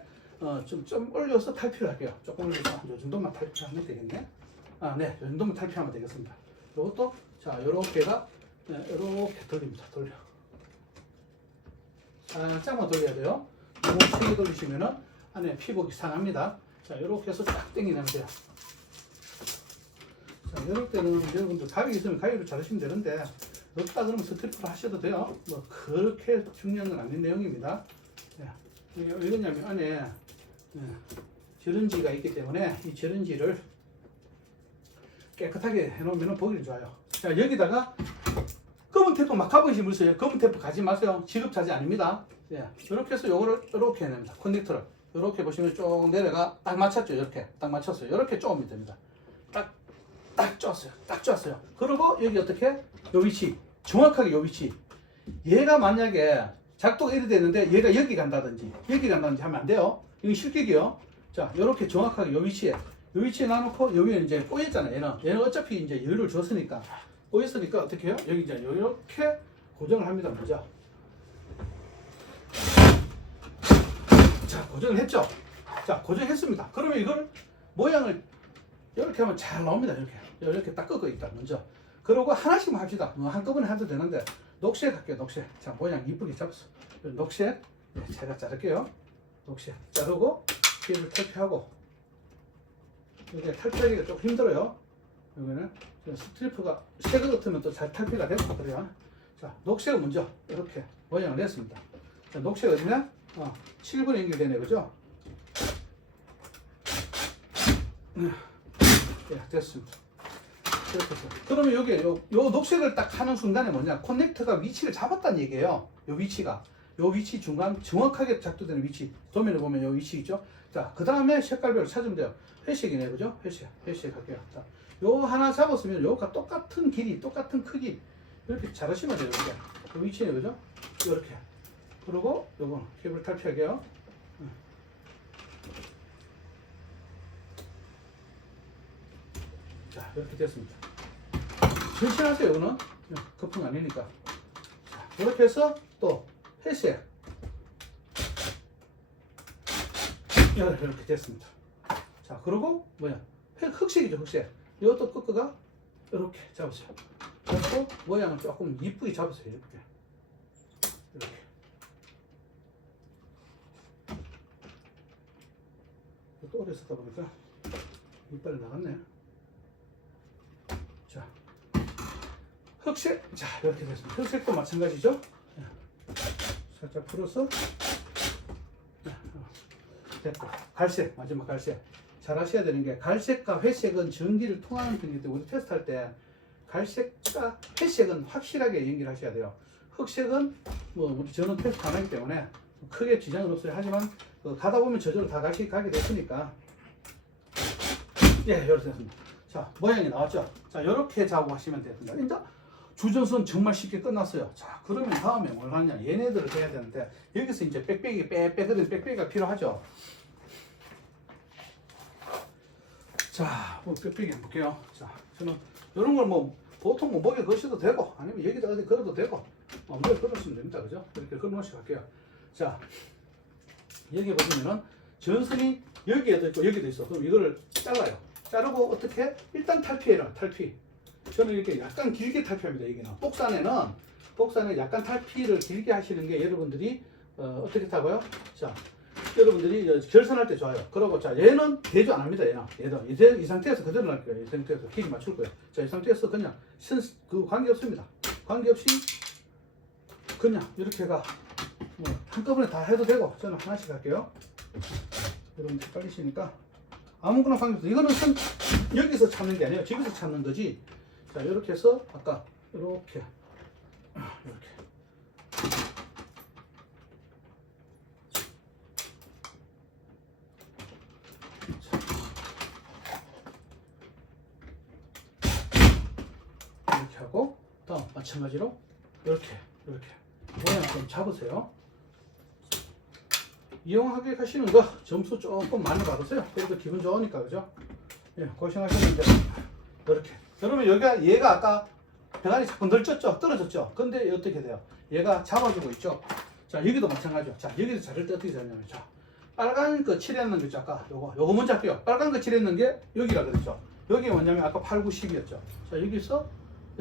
좀 올려서 탈피를 할게요. 조금 올려서 이 정도만 탈피하면 되겠네. 네, 이 정도만 탈피하면 되겠습니다. 이것도 자, 요렇게가 이렇게 돌립니다. 돌려. 살짝만 돌려야 돼요. 너무 세게 돌리시면은 안에 피복이 상합니다. 자, 이렇게 해서 딱 당기면 돼요. 자, 이럴 때는 여러분들 가위 있으면 가위로 자르시면 되는데 없다 그러면 스트리프로 하셔도 돼요. 뭐 그렇게 중요한 건 아닌 내용입니다. 왜 그러냐면 안에 절은지가 있기 때문에 이 절은지를 깨끗하게 해놓으면 보기 좋아요. 자, 여기다가 검은 테이프 막 가보시 물으세요. 검은 테이프 가지 마세요. 지급자재 아닙니다. 이렇게 해서 요거를 이렇게 해냅니다. 커넥터를 이렇게 보시면 쭉 내려가 딱 맞췄죠. 이렇게 딱 맞췄어요. 이렇게 쪼으면 됩니다. 딱 쪼았어요. 그리고 여기 어떻게 요 위치 정확하게 요 위치 얘가 만약에 작도가 이래 되는데 얘가 여기 간다든지 하면 안 돼요. 이거 실격이요. 자, 요렇게 정확하게 요 위치에 놔놓고 여기는 이제 꼬였잖아요. 얘는 어차피 이제 여유를 줬으니까 꼬였으니까 어떻게 해요? 여기 이제 이렇게 고정을 합니다. 먼저. 자, 고정을 했죠. 자, 고정했습니다. 그러면 이걸 모양을 이렇게 하면 잘 나옵니다. 이렇게 딱 꺾어 있다. 먼저. 그러고 하나씩만 합시다. 한꺼번에 해도 되는데 녹색 할게요. 녹색. 자, 모양 이쁘게 잡았어. 녹색. 네, 제가 자를게요. 녹색 자르고 얘를 탈피하고. 이게 탈피하기가 좀 힘들어요. 여기는 스트리프가 새거 같으면 또 잘 탈피가 되고 그래요. 자, 녹색은 먼저 이렇게 모양을 냈습니다. 자, 녹색 어디냐? 7번 연결되네, 그죠? 네, 됐습니다. 이렇게 해서. 그러면 여기 요 녹색을 딱 하는 순간에 뭐냐? 커넥터가 위치를 잡았다는 얘기예요. 요 위치 중간 정확하게 작동되는 위치. 도면에 보면 요 위치 있죠? 자, 그 다음에 색깔별로 찾으면 돼요. 회색이네, 그죠? 회색 할게요. 자, 요 하나 잡았으면 요가 똑같은 길이, 똑같은 크기. 이렇게 자르시면 돼요, 이렇게. 그 위치네, 그죠? 이렇게. 그리고 요거 케이블 탈피할게요. 자, 이렇게 됐습니다. 전신하세요, 이거는. 거품 아니니까. 자, 이렇게 해서 또 회색. 이렇게 됐습니다. 자, 그리고 뭐야? 흑색이죠, 흑색. 이것도 끄가 이렇게 잡으세요. 그리고 모양을 조금 이쁘게 잡으세요, 이렇게. 또 오래 쓰다 보니까 이빨이 나갔네. 자, 흑색. 자, 이렇게 됐습니다. 흑색도 마찬가지죠. 살짝 풀어서 됐고, 갈색, 마지막 갈색. 잘 하셔야 되는 게 갈색과 회색은 전기를 통하는 편이기 때문에 우리 테스트할 때 갈색과 회색은 확실하게 연결하셔야 돼요. 흑색은 우리 저는 테스트 안 하기 때문에 크게 지장은 없어요. 하지만 가다 보면 저절로 다 가게 됐으니까. 예, 이렇게 됐습니다. 자, 모양이 나왔죠? 자, 이렇게 작업하시면 됩니다. 이제 주전선 정말 쉽게 끝났어요. 자, 그러면 다음에 뭘 하냐? 얘네들을 해야 되는데 여기서 이제 빽빽이가 필요하죠. 자, 빽빽이 한번 볼게요. 자, 저는 이런 걸 보통 목에 거셔도 되고 아니면 여기다 어디 걸어도 되고 목에 걸었으면 됩니다. 그죠? 이렇게 걸어놓으시고 할게요. 자, 여기 보시면은 전선이 여기에도 있고 여기도 있어. 그럼 이거를 잘라요. 자르고 어떻게? 일단 탈피해라. 탈피. 저는 이렇게 약간 길게 탈피합니다. 여기는 복산에 약간 탈피를 길게 하시는 게 여러분들이 어떻게 타고요? 자, 여러분들이 결선할 때 좋아요. 그러고 자, 얘는 대조 안 합니다. 얘는 이 상태에서 그대로 날 거예요. 이 상태에서 길이 맞출 거예요. 자, 이 상태에서 그냥 관계 없습니다. 관계 없이 그냥 이렇게가 한꺼번에 다 해도 되고 저는 하나씩 할게요. 여러분 헷갈리시니까 아무거나 관계없어. 이거는 여기서 찾는 게 아니에요. 저기서 찾는 거지. 자, 이렇게 해서 아까 이렇게 이렇게 하고 다음 마찬가지로 이렇게 모양 좀 잡으세요. 이용하게 하시는 거 점수 조금 많이 받으세요. 그래도 기분 좋으니까, 그죠? 예, 고생하셨는데 이렇게. 그러면 얘가 아까 배관이 자꾸 널쳤죠? 떨어졌죠? 근데 어떻게 돼요? 얘가 잡아주고 있죠? 자, 여기도 마찬가지죠. 자, 여기도 자를 때 어떻게 되냐면, 자, 빨간 거 칠했는 거 있죠? 아까 요거 먼저 할게요. 빨간 거 칠했는 게 여기라 그랬죠? 여기 뭐냐면 아까 8, 9, 10이었죠? 자, 여기서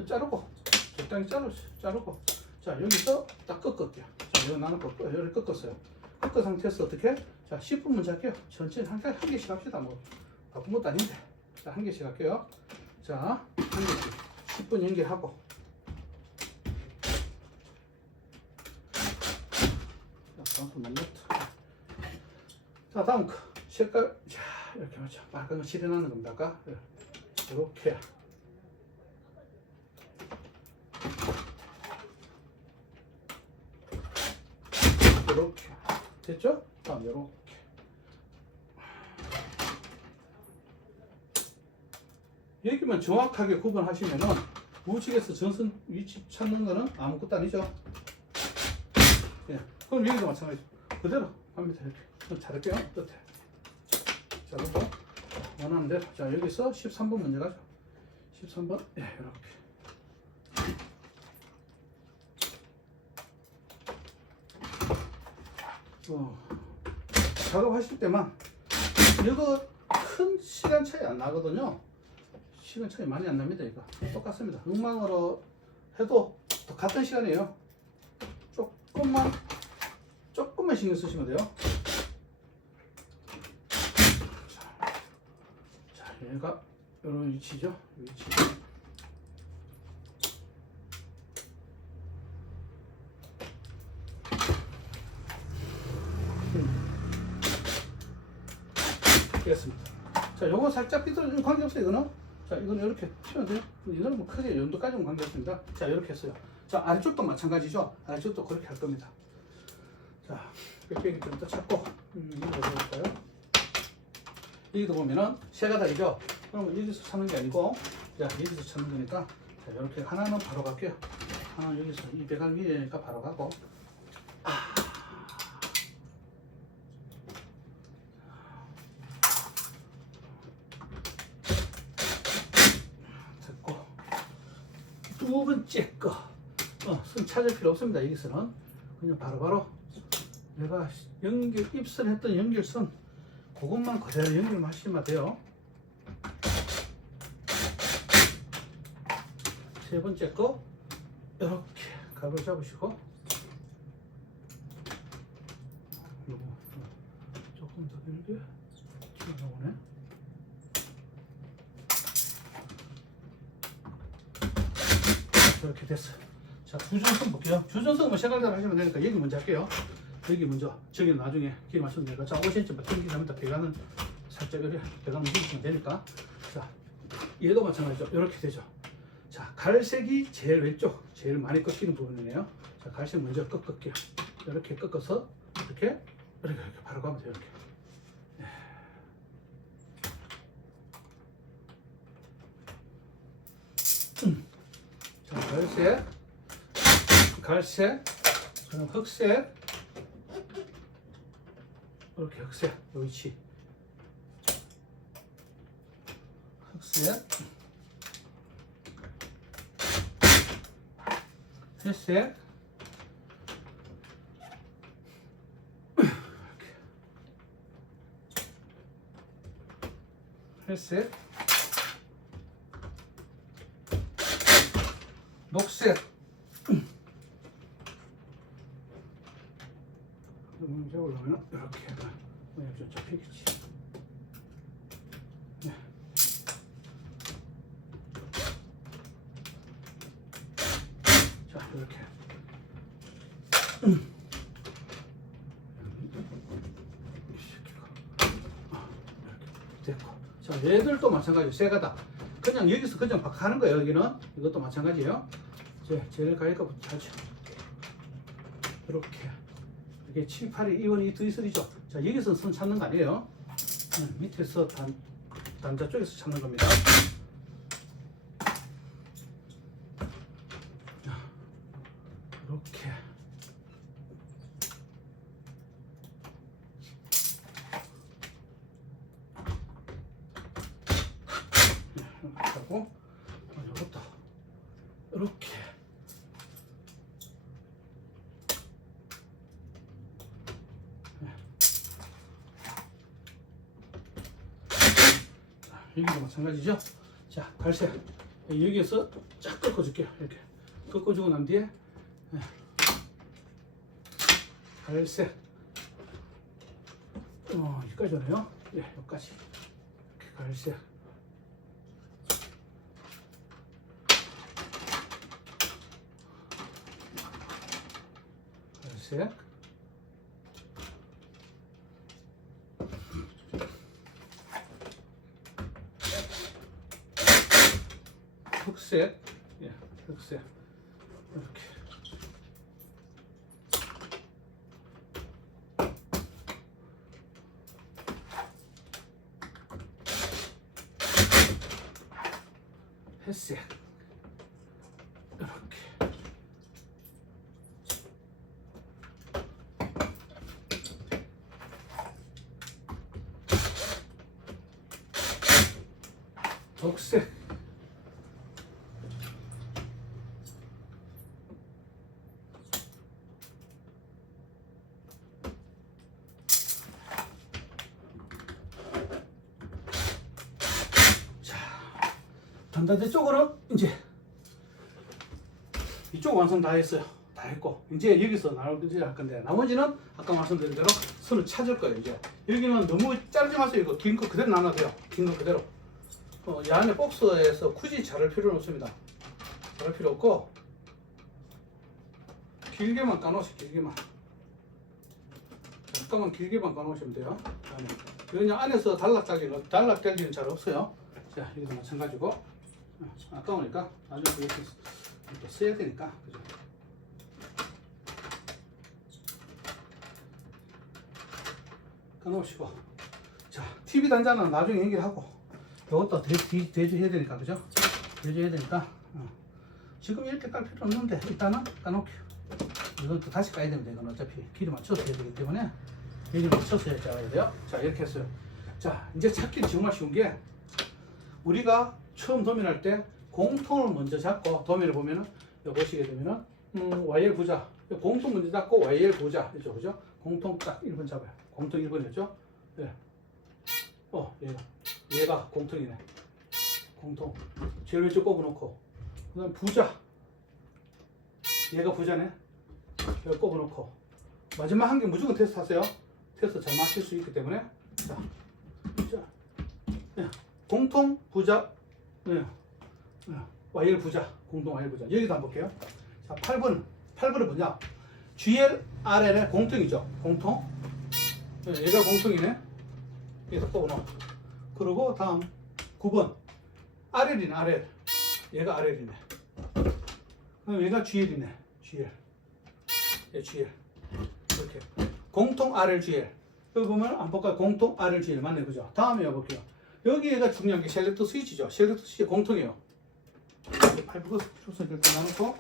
자르고, 적당히 자르고, 자, 여기서 딱 꺾을게요. 자, 이거 나는 여기를 꺾었어요. 꺾은 상태에서 어떻게? 자, 10분 먼저 할게요. 천천히 한 개씩 합시다. 바쁜 것도 아닌데. 자, 한 개씩 할게요. 자, 한 개씩 10분 연결하고. 자, 방송 넘겼다. 자, 다음 색깔. 자, 이렇게 맞죠. 빨간 거 칠해놨는 겁니다. 아까 이렇게. 이렇게 됐죠? 다음 이렇게 여기만 정확하게 구분하시면은 우측에서 전선 위치 찾는 거는 아무것도 아니죠. 예. 그럼 여기도 마찬가지. 그대로 합니다. 이렇게. 그럼 자를게요. 끝에. 자르고 원하는 대로. 자, 여기서 13번 먼저 가죠. 13번. 예, 이렇게. 작업하실 때만 이거 큰 시간 차이 안 나거든요. 시간 차이 많이 안 납니다. 이거 똑같습니다. 흑망으로 해도 같은 시간이에요. 조금만 신경 쓰시면 돼요. 자, 얘가 이런 위치죠. 위치. 됐습니다. 자, 요거 살짝 삐뚤어지면 관계없어요, 이거는. 자, 이거는 이렇게 치면 돼요. 이거는 뭐 크게 연도까지는 관계없습니다. 자, 이렇게 했어요. 자, 아래쪽도 마찬가지죠. 아래쪽도 그렇게 할 겁니다. 자, 빽빽이 좀 더 찾고, 이거 볼까요? 여기도 보면은 세 가닥이죠. 그러면 여기서 찾는 게 아니고, 자, 여기서 찾는 거니까, 자, 이렇게 하나는 바로 갈게요. 하나는 여기서 이 배관 위에가 바로 가고, 두 번째 거. 선 찾을 필요 없습니다. 여기서는 그냥 바로바로 내가 입선했던 연결선 그것만 그대로 연결하시면 돼요. 세 번째 거 이렇게 각을 잡으시고 요거 조금 더 길게 튀어나오네. 이렇게 됐어. 자, 주전선 볼게요. 주전선 뭐 생각대로 하시면 되니까 여기 먼저 할게요. 여기 먼저, 저기 나중에 길 맞추면 되니까. 자, 5cm 당기자마자 배관은 살짝 이렇게 배관 움직이시면 되니까. 자, 얘도 마찬가지죠. 이렇게 되죠. 자, 갈색이 제일 왼쪽, 제일 많이 꺾이는 부분이네요. 자, 갈색 먼저 꺾을게요. 이렇게 꺾어서 이렇게 바로 가면 돼요. 이렇게. 자, 갈색, 그럼 흑색, 이렇게 흑색, 요 위치. 흑색, 회색, 회색, 녹색. 문제 올라오면 이렇게 모양 좀 잡히겠지. 네. 자, 이렇게. 이렇게 됐고. 자, 얘들도 마찬가지로 세 가닥. 그냥 여기서 그냥 박 하는 거예요. 여기는 이것도 마찬가지예요. 제일 가위가부터 하죠. 이렇게. 이게 7, 8이 2원이 2, 3죠. 자, 여기서 선 찾는 거 아니에요. 밑에서 단자 쪽에서 찾는 겁니다. 이렇게. 이렇게 하고, 이것도 이렇게. 여기도 마찬가지죠. 자, 갈색 여기에서 쫙 꺾어줄게요. 이렇게 꺾어주고 난 뒤에 갈색 여기까지 오네요. 예, 여기까지 이렇게 갈색 흑색, 예, 흑색 이렇게. 회색 이렇게. 녹색. 자, 단단대 쪽으로 이제 이쪽 완성 다 했어요. 다 했고 이제 여기서 나올 건데 나머지는 아까 말씀드린 대로 선을 찾을 거예요. 이제 여기는 너무 자르지 마세요. 이거 긴 거 그대로 나눠도 돼요. 긴 거 그대로. 이 안에 박스에서 굳이 자를 필요는 없습니다. 자를 필요 없고 길게만 까놓으세요. 길게만. 잠깐만 길게만 까놓으시면 돼요. 그냥 안에서 단락잘리는 잘 없어요. 자, 여기도 마찬가지고 아까우니까 나중에 이렇게 또 써야 되니까 그죠? 까놓으시고 자, TV 단자는 나중에 연결하고 이것도 대주해야 되니까 그죠? 대주해야 되니까 지금 이렇게 깔 필요 없는데 일단은 까놓을게요. 이건 또 다시 까야 됩니다. 이건 어차피 길이 맞춰서 해야 되기 때문에 길이 맞춰서 해야 돼요. 자, 이렇게 했어요. 자, 이제 찾기는 정말 쉬운 게 우리가 처음 도면할 때 공통을 먼저 잡고 도면을 보면은 여기 보시게 되면은 YL 부자 공통 먼저 잡고 YL 부자 그죠? 그죠? 공통 딱 1번 잡아요. 공통 1번이었죠? 네. 얘가 공통이네. 공통 제일 왼쪽 꼽아놓고 그 다음 부자 얘가 부자네. 여기 꼽아놓고 마지막 한 개 무조건 테스트 하세요. 테스트 잘 맞출 수 있기 때문에 자, 네. 공통 부자 YL 부자 공통 YL 부자 여기도 한번 볼게요. 자, 8번은 뭐냐? GL RL의 공통이죠. 공통 얘가 공통이네. 여기서 꼽아놓고 그리고 다음 9번 RL이네. RL 얘가 RL이네. 그럼 얘가 GL이네. GL GL 이렇게 공통 RL GL 여기 보면 안 볼까요? 공통 RL GL 맞네 그죠? 다음에 볼게요. 여기가 중요한 게 셀렉터 스위치죠. 셀렉터 스위치 공통이에요. 8번 초선 이렇게 나누고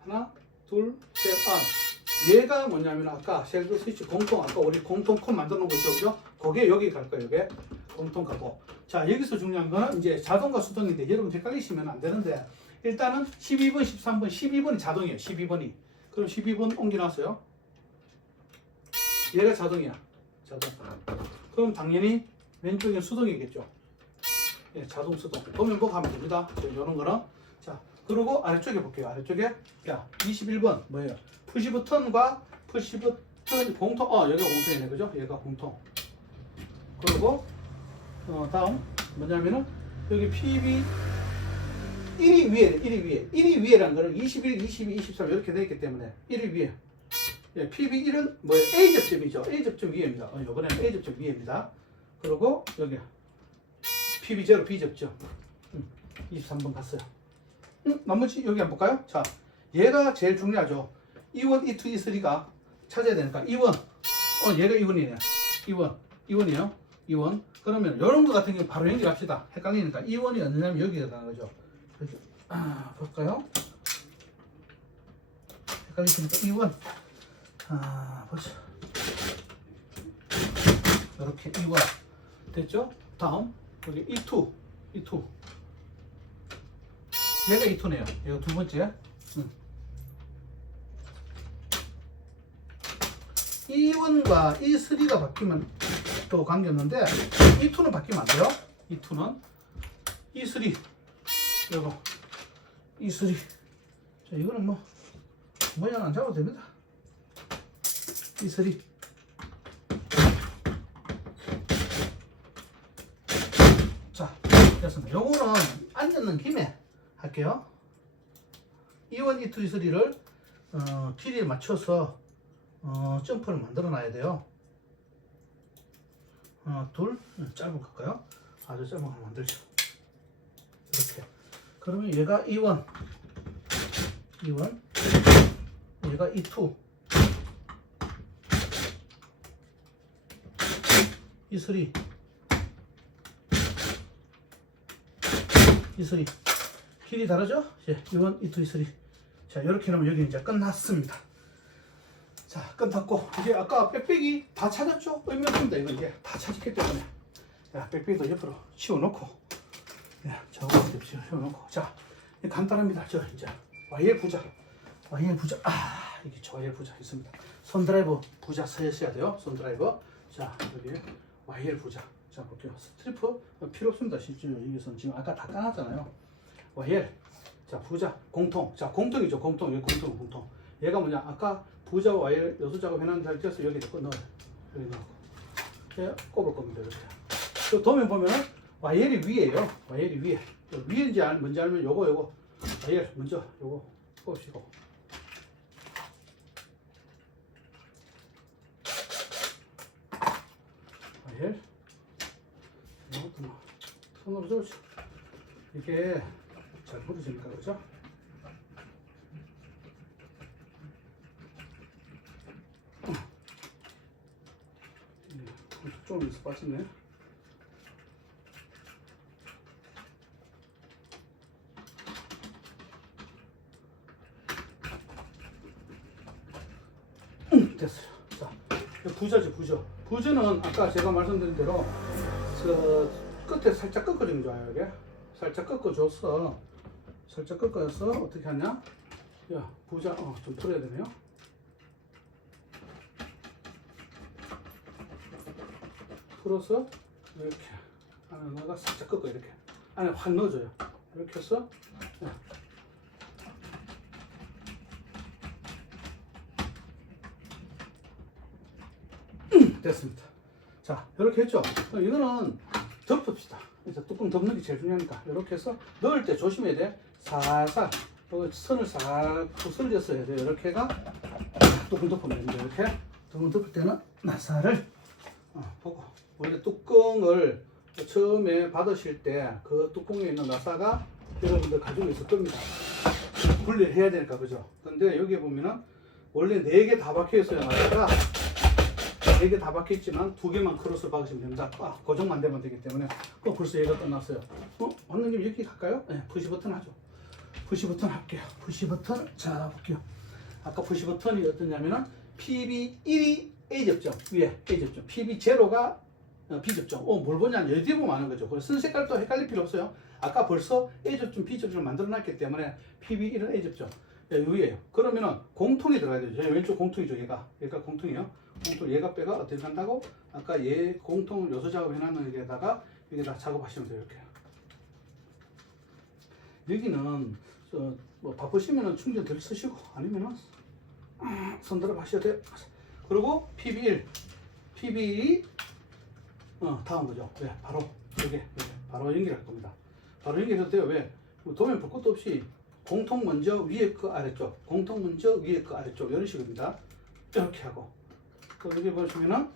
하나 둘 셋 얘가 뭐냐면 아까 셀렉터 스위치 공통 아까 우리 공통 콘 만들어 놓은 거 있죠 그죠? 그게 여기 갈 거예요. 이게 공통 가고 자 여기서 중요한 거는 이제 자동과 수동인데 여러분 헷갈리시면 안 되는데 일단은 12번 13번 12번이 자동이에요. 12번이 그럼 12번 옮겨놨어요. 얘가 자동이야. 자동. 그럼 당연히 왼쪽엔 수동이겠죠. 예, 자동 수동. 보면 뭐 하면 됩니다. 이런 거는. 자, 그리고 아래쪽에 볼게요. 아래쪽에 야 21번 뭐예요? 푸시 버튼과 푸시 버튼 공통. 여기가 공통이네, 그죠? 얘가 공통. 그리고 다음 뭐냐면은 여기 PB 1위 위에라는 거는 21, 22, 23 이렇게 되어 있기 때문에 1위 위에. 예, PB1은 뭐예요? A 접점이죠. A 접점 위에입니다. 이번에는 A 접점 위에입니다. 그리고 여기 PB0, B 접점 23번 갔어요. 나머지 여기 한번 볼까요? 자, 얘가 제일 중요하죠. E1, E2, E3가 찾아야 되니까 E1, 얘가 E1이네. E1이에요. E1. 그러면 이런 거 같은 경우 바로 연결합시다. 헷갈리니까 E1이 어디냐면 여기가 나는 거죠. 볼까요? 헷갈리시니까 E1. 보자. 이렇게 E1 됐죠? 다음 여기 E2 얘가 E2네요. 얘가 두 번째. E1과 E3가 바뀌면 또 관계없는데 E2는 바뀌면 안 돼요. E2는 E3 이거 E3 자 이거는 뭐 모양 안 잡아도 됩니다. E3 자 됐습니다. 요거는 앉는 김에 할게요. E1, E2, E3를 길이에 맞춰서 점프를 만들어 놔야 돼요. 하나 둘 짧은 거 할까요? 아주 짧은 거 만들죠. 이렇게 그러면 얘가 E1 얘가 E2 E3 길이 다르죠? E1, E2, E3 자 이렇게 하면 여기 이제 끝났습니다. 자 끝났고 이제 아까 빽빽이 다 찾았죠? 의미 없습니다. 이거 이제 다 찾았기 때문에 자 빽빽이도 옆으로 치워놓고 예, 작업할 때 세워놓고. 자, 간단합니다. 저 이제 YL 부자. YL 부자. 이게 YL 부자 있습니다. 손 드라이버 부자 쓰셔야 돼요. 손 드라이버. 자, 여기 YL 부자. 자, 볼게요. 스트리프 필요 없습니다. 실제로 여기서는 지금 아까 다 까놨잖아요. YL. 자, 부자 공통. 자, 공통이죠. 공통. 여기 공통. 얘가 뭐냐? 아까 부자 YL 여수 작업 해놨는 상태에서 여기다 넣어요. 여기 넣고. 예, 꼽을 겁니다. 이렇게. 또 도면 보면은 YL이 위에요. YL이 위에. 위인지 뭔지 알면 요거 YL 먼저 요거 꼽으시고. YL. 이것도 뭐 손으로 좋죠. 이게 잘 부러지니까 그죠? 좀 있어 빠졌네. 됐어요. 자, 부저죠, 부저. 부저는 아까 제가 말씀드린 대로 그 끝에 살짝 꺾어주는 게 좋아요. 이게 살짝 꺾어줘서 살짝 꺾어서 어떻게 하냐? 야, 부자 좀 풀어야 되네요. 풀어서 이렇게 안에 넣어가 살짝 꺾어 이렇게 안에 확 넣어줘요. 이렇게 해서 됐습니다. 자, 이렇게 했죠. 이거는 덮읍시다. 이제 뚜껑 덮는 게 제일 중요하니까 이렇게 해서 넣을 때 조심해야 돼. 살살 선을 싹 부서져서 해야 돼요. 이렇게가 뚜껑 덮으면 됩니다. 이렇게 뚜껑 덮을 때는 나사를 보고 원래 뚜껑을 처음에 받으실 때 그 뚜껑에 있는 나사가 여러분들 가지고 있을 겁니다. 분리를 해야 되니까 그죠. 근데 여기 보면은 원래 4개 다 박혀 있어요. 나사가 4개 다 박혀 있지만 2개만 크로스를 박으시면 됩니다. 고정만 되면 되기 때문에 벌써 얘가 끝났어요. 왔는 김에 여기 갈까요? 네, 푸시 버튼 하죠. 푸시 버튼 할게요. 푸시 버튼 자 볼게요. 아까 푸시 버튼이 어떠냐면은 PB1이 A 접점 위에 A 접점, PB0가 B 접점. 뭘 보냐? 여기 보면 아는 거죠. 쓴 색깔도 헷갈릴 필요 없어요. 아까 벌써 A 접점, B 접점을 만들어 놨기 때문에 PB1은 A 접점 위에요. 그러면은 공통이 들어가야 되죠. 왼쪽 공통이죠. 얘가 공통이에요. 공통 얘가 빼가 어떻게 간다고? 아까 얘 공통 요소 작업 해놨는 여기에다가 여기다 작업하시면 돼요. 이렇게. 여기는 뭐 바쁘시면은 충전 덜 쓰시고 아니면은 손들어 하셔도 돼요. 그리고 PB1이 다음 거죠. 왜? 바로 여기 바로 연결할 겁니다. 바로 연결해도 돼요. 왜? 도면 볼 것도 없이 공통 먼저 위에 거 아래쪽, 공통 먼저 위에 거 아래쪽 이런 식입니다. 이렇게 하고 또 여기 보시면은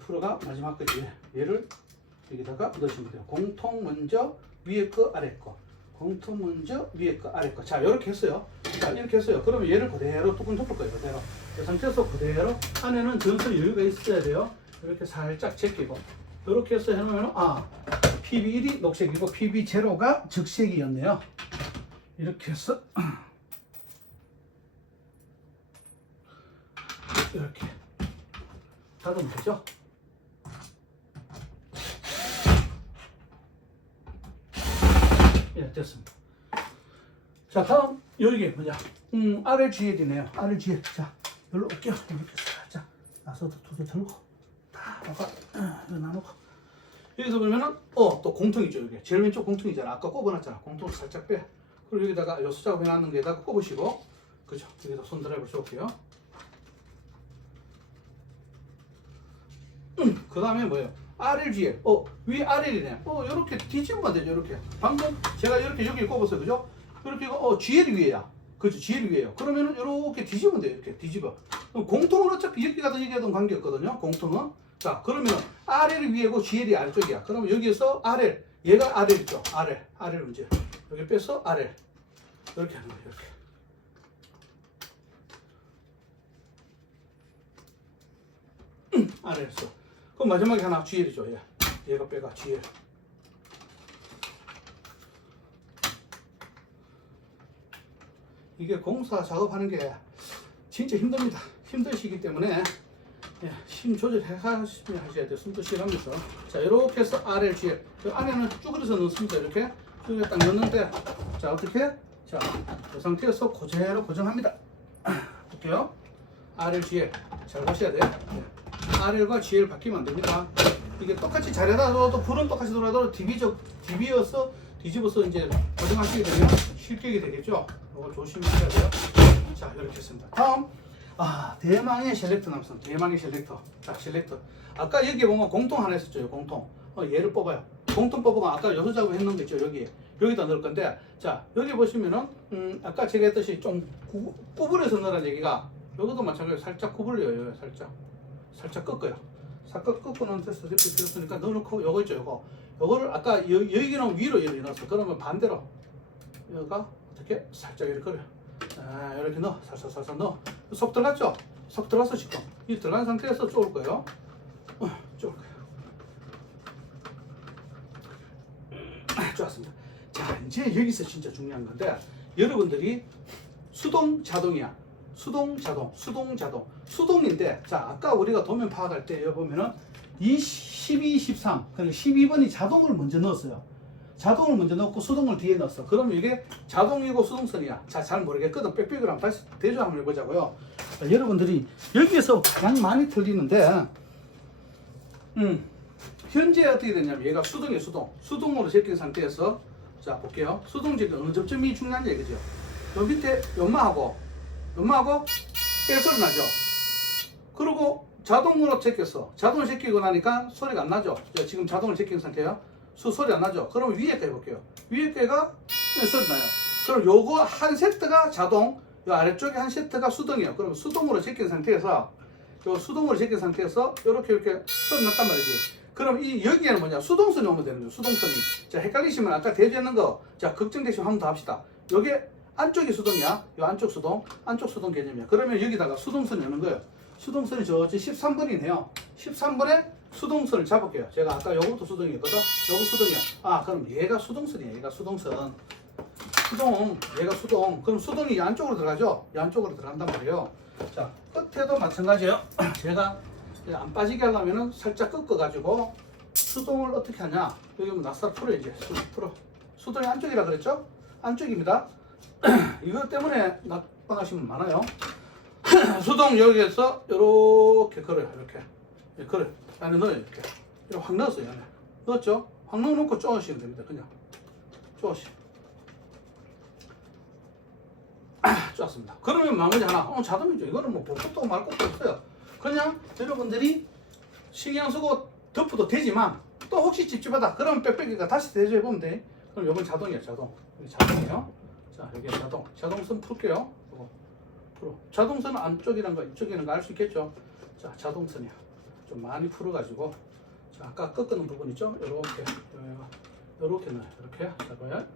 프로가 마지막 거지. 얘를 여기다가 넣으시면 돼요. 공통 먼저 위에 거 아래 거, 공통 먼저 위에 거 아래 거. 자, 이렇게 했어요. 자, 이렇게 했어요. 그러면 얘를 그대로 뚜껑 덮을 거예요. 그대로. 이 상태에서 그대로 안에는 전선 여유가 있어야 돼요. 이렇게 살짝 제끼고 이렇게 해서 해놓으면 PB1이 녹색이고 PB0가 적색이었네요. 이렇게 해서 이렇게 닫으면 되죠. 예, 됐습니다. 자, 다음 여기 뭐냐? RLGL이네요. RLGL. 자, 여기로 올게요. 이렇게 살짝 나서도 두개 들고 다 이거 나누고 여기서 보면은 또 공통이죠. 여기 제일 왼쪽 공통이잖아. 아까 꼽아놨잖아. 공통을 살짝 빼. 그리고 여기다가 요수 작업 해놨는 게다가 꼽으시고, 그죠? 여기다 손 드라이버 쏠게요. 그 다음에 뭐예요? RLGL. 위 RL이네. 요렇게 뒤집으면 되죠. 요렇게. 방금 제가 이렇게 여기 꼽았어요. 그죠? 이렇게 GL이 위에야. 그죠? GL이 위에요. 그러면은 요렇게 뒤집으면 돼요. 이렇게 뒤집어. 공통은 어차피 여기 가든 여기 가든 관계없거든요. 공통은. 자, 그러면 RL이 위에고 GL이 아래쪽이야. 그러면 여기에서 RL. 얘가 RL이죠. RL 문제. 여기 빼서 RL. 이렇게 하는 거예요. 이렇게. RL 써. 그럼 마지막에 하나 GL이죠. 얘가 빼가 GL. 이게 공사 작업하는 게 진짜 힘듭니다. 힘드시기 때문에 예, 힘 조절하시면 하셔야 돼요. 숨도 쉬어가면서. 자, 이렇게 해서 아래를 쥐어. 그 안에는 쭈그려서 넣습니다. 이렇게. 이렇게 딱 넣는데, 자, 어떻게? 자, 이 상태에서 그대로 고정합니다. 볼게요. R을 G에 잘 보셔야 돼요. 네. R과 G를 바뀌면 안 됩니다. 이게 똑같이 자리에다 둬도 불은 똑같이 돌아도 DB여서 뒤집어서 이제 고정하시게 되면 실격이 되겠죠. 이거 조심하셔야 돼요. 자, 이렇게 했습니다. 다음, 대망의 셀렉터 남성. 대망의 셀렉터. 자, 셀렉터. 아까 여기 보면 공통 하나 있었죠. 공통. 얘를 뽑아요. 공통 뽑아가 아까 요소 작업 했는 거 있죠. 여기다 넣을 건데, 자, 여기 보시면은, 아까 제가 했듯이 좀 구부려서 넣으라는 얘기가, 여기도 마찬가지로 살짝 구부려요. 살짝 꺾어요. 살짝 꺾고는 됐어. 이렇게 들었으니까 넣어놓고, 요거 있죠. 요거를 아까 여기는 위로 이렇게 넣었어. 그러면 반대로, 여기가 어떻게? 살짝 이렇게 그려. 이렇게 넣어. 살살 넣어. 속 들어갔죠? 속 들어갔어, 지금. 이 들어간 상태에서 쪼을 거예요. 쪼을 거예요. 좋았습니다. 자, 이제 여기서 진짜 중요한 건데, 여러분들이 수동 자동이야. 수동 자동. 수동인데, 자, 아까 우리가 도면 파악할 때 여기 보면은 이 12, 13, 그러니까 12번이 자동을 먼저 넣었어요. 자동을 먼저 넣고 수동을 뒤에 넣었어. 그러면 이게 자동이고 수동선이야. 자, 잘 모르겠거든. 빽빽을 한번 다시 대조 한번 해보자고요. 자, 여러분들이 여기에서 가장 많이 틀리는데, 현재 어떻게 되냐면 얘가 수동이에요. 수동으로 제낀 상태에서, 자, 볼게요. 수동 제끼 어느 점이 중요한 얘기죠. 요 밑에 연마하고 빼소리 나죠. 그리고 자동으로 제꼈어. 자동을 제끼고 나니까 소리가 안 나죠. 지금 자동을 제낀 상태예요. 소리 안 나죠. 그러면 위에 거 해볼게요. 위에 거가 소리 나요. 그럼 요거 한 세트가 자동, 요 아래쪽에 한 세트가 수동이에요. 그럼 수동으로 제낀 상태에서, 요렇게 소리 났단 말이지. 그럼 이 여기에는 뭐냐? 수동선이 오면 되는 거죠. 수동선이. 자, 헷갈리시면 아까 대조했는 거, 자, 걱정되시면 한 번 더 합시다. 요게 안쪽이 수동이야. 요 안쪽 수동 개념이야. 그러면 여기다가 수동선이 오는 거예요. 수동선이 저지 13번이네요. 13번에 수동선을 잡을게요. 제가 아까 요것도 수동이었거든. 요거 수동이야. 그럼 얘가 수동선이야. 얘가 수동. 그럼 수동이 이 안쪽으로 들어가죠? 이 안쪽으로 들어간단 말이에요. 자, 끝에도 마찬가지예요. 제가 안 빠지게 하려면은 살짝 꺾어가지고 수동을 어떻게 하냐? 여기 보면 낯살 풀어야지. 풀어. 수동이 안쪽이라 그랬죠? 안쪽입니다. 이것 때문에 낙방하시면 많아요. 수동 여기에서 이렇게 걸어요. 이렇게 걸어요. 안에 넣어요. 이렇게 확 넣었어요. 안에 넣었죠? 확 넣어놓고 쪼으시면 됩니다. 그냥 쪼으시. 좋았습니다. 그러면 마무리 하나. 자동이죠. 이거는 뭐 볼 것도 말 것도 없어요. 그냥 여러분들이 신경 쓰고 덮어도 되지만 또 혹시 찝찝하다. 그러면 빽빽이가 다시 대조해 보면 돼. 그럼 이건 자동이에요. 여기 자동이에요. 자, 여기 자동선 풀게요. 자동선은 안쪽이란 거, 이쪽이란 거 알 수 있겠죠? 자, 자동선이야. 좀 많이 풀어가지고, 자, 아까 꺾는 부분 있죠? 이렇게 넣어요. 이렇게. 자,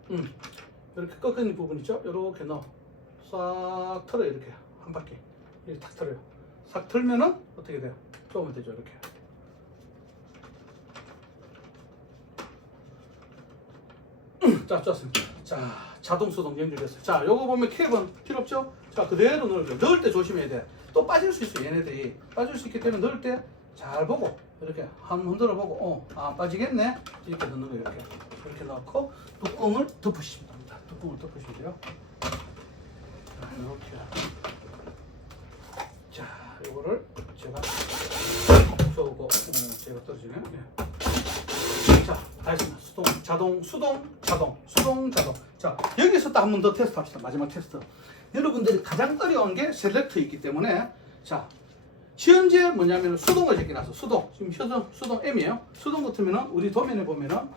이렇게 꺾는 부분 있죠? 이렇게 넣어. 싹 털어요. 이렇게 한 바퀴. 이렇게 탁 털어요. 싹 털면은 어떻게 돼요? 쪼으면 되죠. 이렇게. 자, 좋습니다. 자, 자동 수동 연결됐어요. 자, 요거 보면 캡은 필요 없죠? 자, 그대로 넣을게요. 넣을 때 조심해야 돼. 또 빠질 수 있어요. 얘네들이 빠질 수 있기 때문에 넣을 때 잘 보고 이렇게 한 흔들어 보고 안 빠지겠네. 이렇게 넣는 거예요. 이렇게 넣고 뚜껑을 덮으시면 됩니다. 뚜껑을 덮으시면 돼요. 자, 이렇게. 자, 요거를 제가 쏘고 제가 떨어지네. 자, 알겠습니다. 수동, 자동. 자, 여기서 또 한 번 더 테스트 합시다. 마지막 테스트. 여러분들이 가장 어려운 게 셀렉터이기 때문에, 자, 현재 뭐냐면 수동을 제껴놨어. 지금 수동 M이에요. 수동 같으면은 우리 도면에 보면은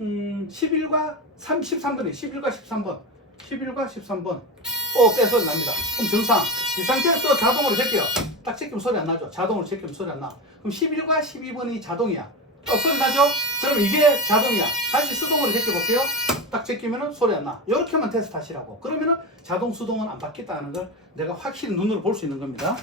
11과 13번이 11과 13번. 빼소리 납니다. 그럼 정상. 이 상태에서 자동으로 제껴요. 딱 제끼면 소리 안 나죠. 자동으로 제끼면 소리 안 나. 그럼 11과 12번이 자동이야. 소리 나죠? 그럼 이게 자동이야. 다시 수동으로 제껴볼게요. 딱 제끼면은 소리 안 나. 이렇게만 테스트 하시라고. 그러면은 자동 수동은 안 바뀌었다는 걸 내가 확실히 눈으로 볼 수 있는 겁니다.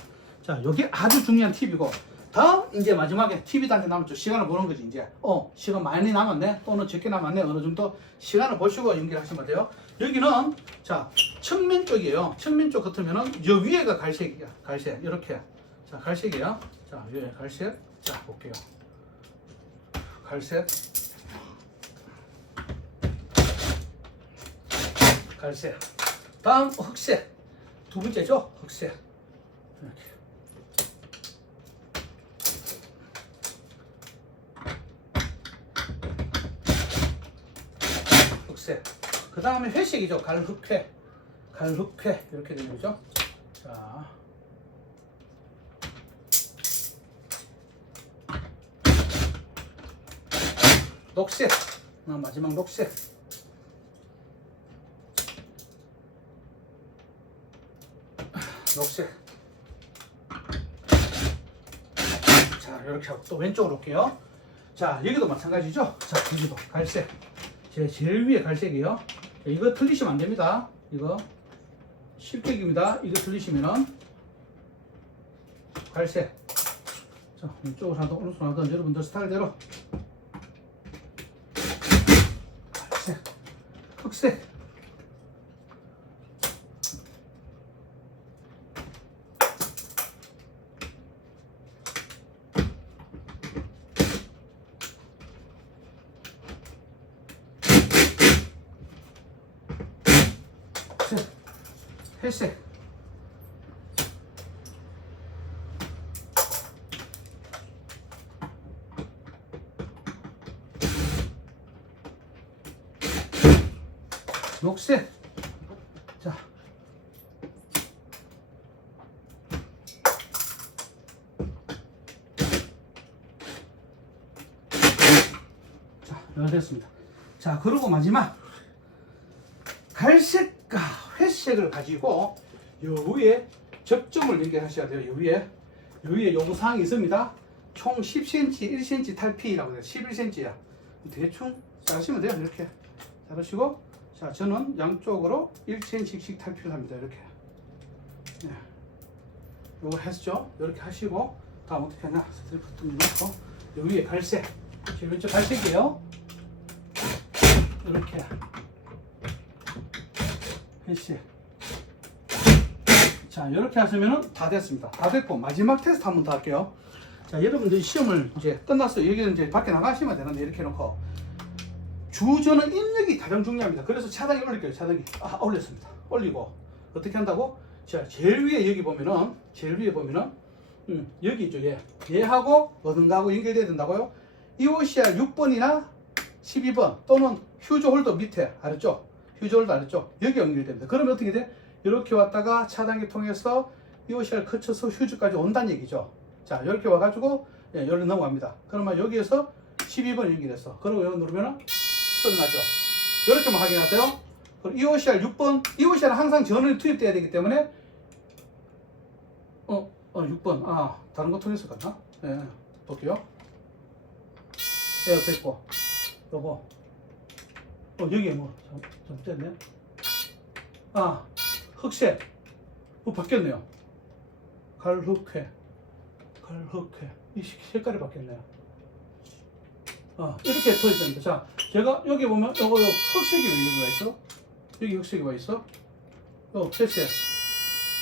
자, 여기 아주 중요한 팁이고, 다음 이제 마지막에 팁이 단계 남았죠. 시간을 보는 거지. 이제 시간 많이 남았네, 또는 적게 남았네. 어느 정도 시간을 보시고 연결하시면 돼요. 여기는 자, 측면 쪽이에요. 측면 쪽 같으면은 요 위에가 갈색이야. 갈색 이렇게. 자, 갈색이야. 자, 예, 갈색. 자, 볼게요. 갈색. 갈색. 다음 흑색. 두 번째죠? 흑색. 이렇게. 흑색. 그 다음에 회색이죠. 갈흑회. 갈흑회. 이렇게 되는 거죠. 자. 녹색. 마지막 녹색. 녹색. 자, 이렇게 하고 또 왼쪽으로 올게요. 자, 여기도 마찬가지죠. 자, 여기도 갈색. 제일 위에 갈색이에요. 이거 틀리시면 안 됩니다. 이거 실격입니다. 이거 틀리시면은 갈색. 자, 왼쪽으로 하든 오른쪽으로 하든 여러분들 스타일대로. 갈색. 흑색. 회색. 녹색. 자. 자, 여기 됐습니다. 자, 그리고 마지막 갈색과 회색을 가지고 요 위에 접점을 연결하셔야 돼요. 요 위에 요구사항이 있습니다. 총 10cm, 1cm 탈피라고 해요. 11cm야. 대충 자르시면 돼요. 이렇게 자르시고, 자, 저는 양쪽으로 1cm씩 탈피를 합니다. 이렇게. 네. 요거 했죠? 이렇게 하시고, 다음 어떻게 하냐? 스트리프트 넣고, 요 위에 갈색. 지금 왼쪽 갈색이에요. 이렇게. 회색. 자, 이렇게 하시면은 다 됐습니다. 다 됐고, 마지막 테스트 한 번 더 할게요. 자, 여러분들 시험을 이제 끝났어요. 여기는 이제 밖에 나가시면 되는데, 이렇게 해놓고. 주저는 입력이 가장 중요합니다. 그래서 차단기 올릴게요. 차단기. 올렸습니다. 올리고. 어떻게 한다고? 자, 제일 위에 여기 보면은, 여기 있죠. 얘하고 어딘가하고 연결돼야 된다고요? EOCR 6번이나 12번 또는 휴즈 홀더 밑에, 알았죠? 휴즈 홀더 알았죠? 여기 연결됩니다. 그러면 어떻게 돼? 이렇게 왔다가 차단기 통해서 EOCR 거쳐서 휴즈까지 온다는 얘기죠. 자, 이렇게 와가지고, 여기로 넘어갑니다. 그러면 여기에서 12번 연결했어. 그리고 여기 누르면은 소리 나죠? 이렇게만 확인하세요. 그리고 EOCR 6번, EOCR은 항상 전원이 투입돼야 되기 때문에, 6번. 다른 거 통해서 갔나? 볼게요. 됐고. 요거. 여기에 뭐, 잘못됐네. 흑색. 바뀌었네요. 갈흑회. 이 색깔이 바뀌었네요. 이렇게 터졌습니다. 자, 제가 여기 보면, 요거 흑색이 왜 여기가 있어? 여기 흑색이 와 있어? 회색.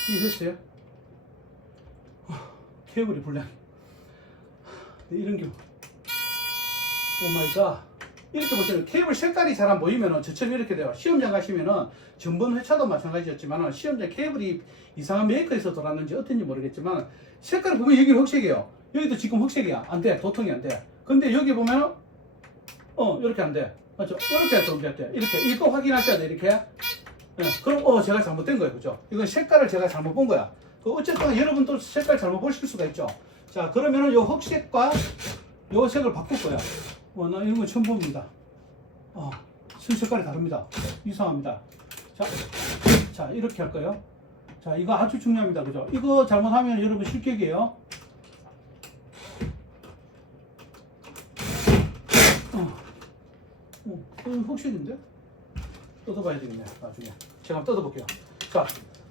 이 회색. 케이블이 불량. 이런 경우. 오마이갓. 이렇게 보시면 케이블 색깔이 잘 안 보이면은 저처럼 이렇게 돼요. 시험장 가시면은 전번 회차도 마찬가지였지만 시험장 케이블이 이상한 메이커에서 돌았는지 어떤지 모르겠지만 색깔을 보면 여기는 흑색이에요. 여기도 지금 흑색이야. 안 돼. 도통이 안 돼. 근데 여기 보면은 이렇게 안 돼. 맞죠? 이렇게 해서 안 돼. 이렇게 이거 확인하셔야 돼. 이렇게. 그럼 제가 잘못된 거예요. 그죠? 이건 색깔을 제가 잘못 본 거야. 어쨌든 여러분 또 색깔 잘못 보실 수가 있죠. 자, 그러면은 요 흑색과 요 색을 바꿀 거야. 나 이런 거 처음 봅니다. 선 색깔이 다릅니다. 이상합니다. 자, 이렇게 할 거예요. 자, 이거 아주 중요합니다. 그죠? 이거 잘못하면 여러분 실격이에요. 흑색인데? 뜯어봐야 되겠네, 나중에. 제가 한번 뜯어볼게요. 자,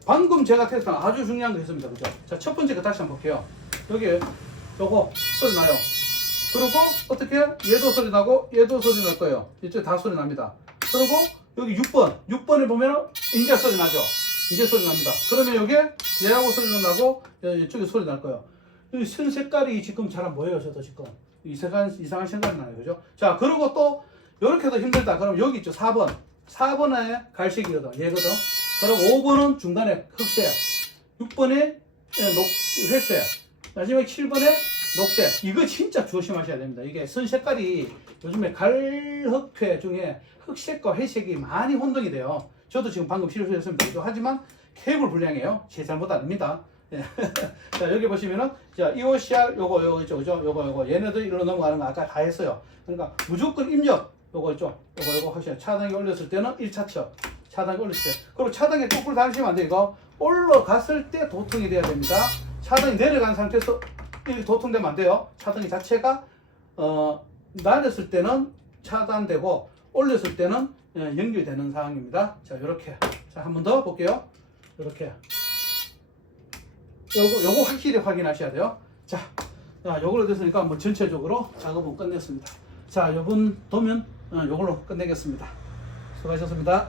방금 제가 테스트한 아주 중요한 거 했습니다. 그죠? 자, 첫 번째 거 다시 한번 볼게요. 여기, 요거, 소리 나요. 그리고, 어떻게? 얘도 소리 나고, 얘도 소리 날 거예요. 이쪽 다 소리 납니다. 그리고, 여기 6번에 보면은, 이제 소리 나죠? 이제 소리 납니다. 그러면 여기에, 얘하고 소리도 나고, 이쪽에 소리 날 거예요. 이 선 색깔이 지금 잘 안 보여요. 저도 지금 이상한 색깔이 나요. 그죠? 자, 그리고 또 이렇게도 힘들다. 그럼 여기 있죠. 4번. 4번에 갈색이거든. 얘거든. 그럼 5번은 중간에 흑색. 6번에 회색. 마지막에 7번에 녹색. 이거 진짜 조심하셔야 됩니다. 이게 선 색깔이 요즘에 갈흑회 중에 흑색과 회색이 많이 혼동이 돼요. 저도 지금 방금 실수했습니다. 하지만 케이블 불량이에요. 제 잘못 아닙니다. 예. 자, 여기 보시면은, 자, EOCR, 요거 있죠. 그죠? 요거. 얘네들 일로 넘어가는 거 아까 다 했어요. 그러니까 무조건 입력. 요거 있죠. 요거 확실히 차단기 올렸을 때는 1차처. 차단기 올렸을 때. 그리고 차단기 거꾸로 달리시면 안 돼, 이거. 올라갔을 때 도통이 돼야 됩니다. 차단이 내려간 상태에서 이렇게 도통되면 안 돼요. 차단기 자체가, 낮았을 때는 차단되고, 올렸을 때는 연결되는 상황입니다. 자, 요렇게. 자, 한 번 더 볼게요. 요렇게. 요거 확실히 확인하셔야 돼요. 자, 요걸로 됐으니까 뭐 전체적으로 작업은 끝냈습니다. 자, 요번 도면 요걸로 끝내겠습니다. 수고하셨습니다.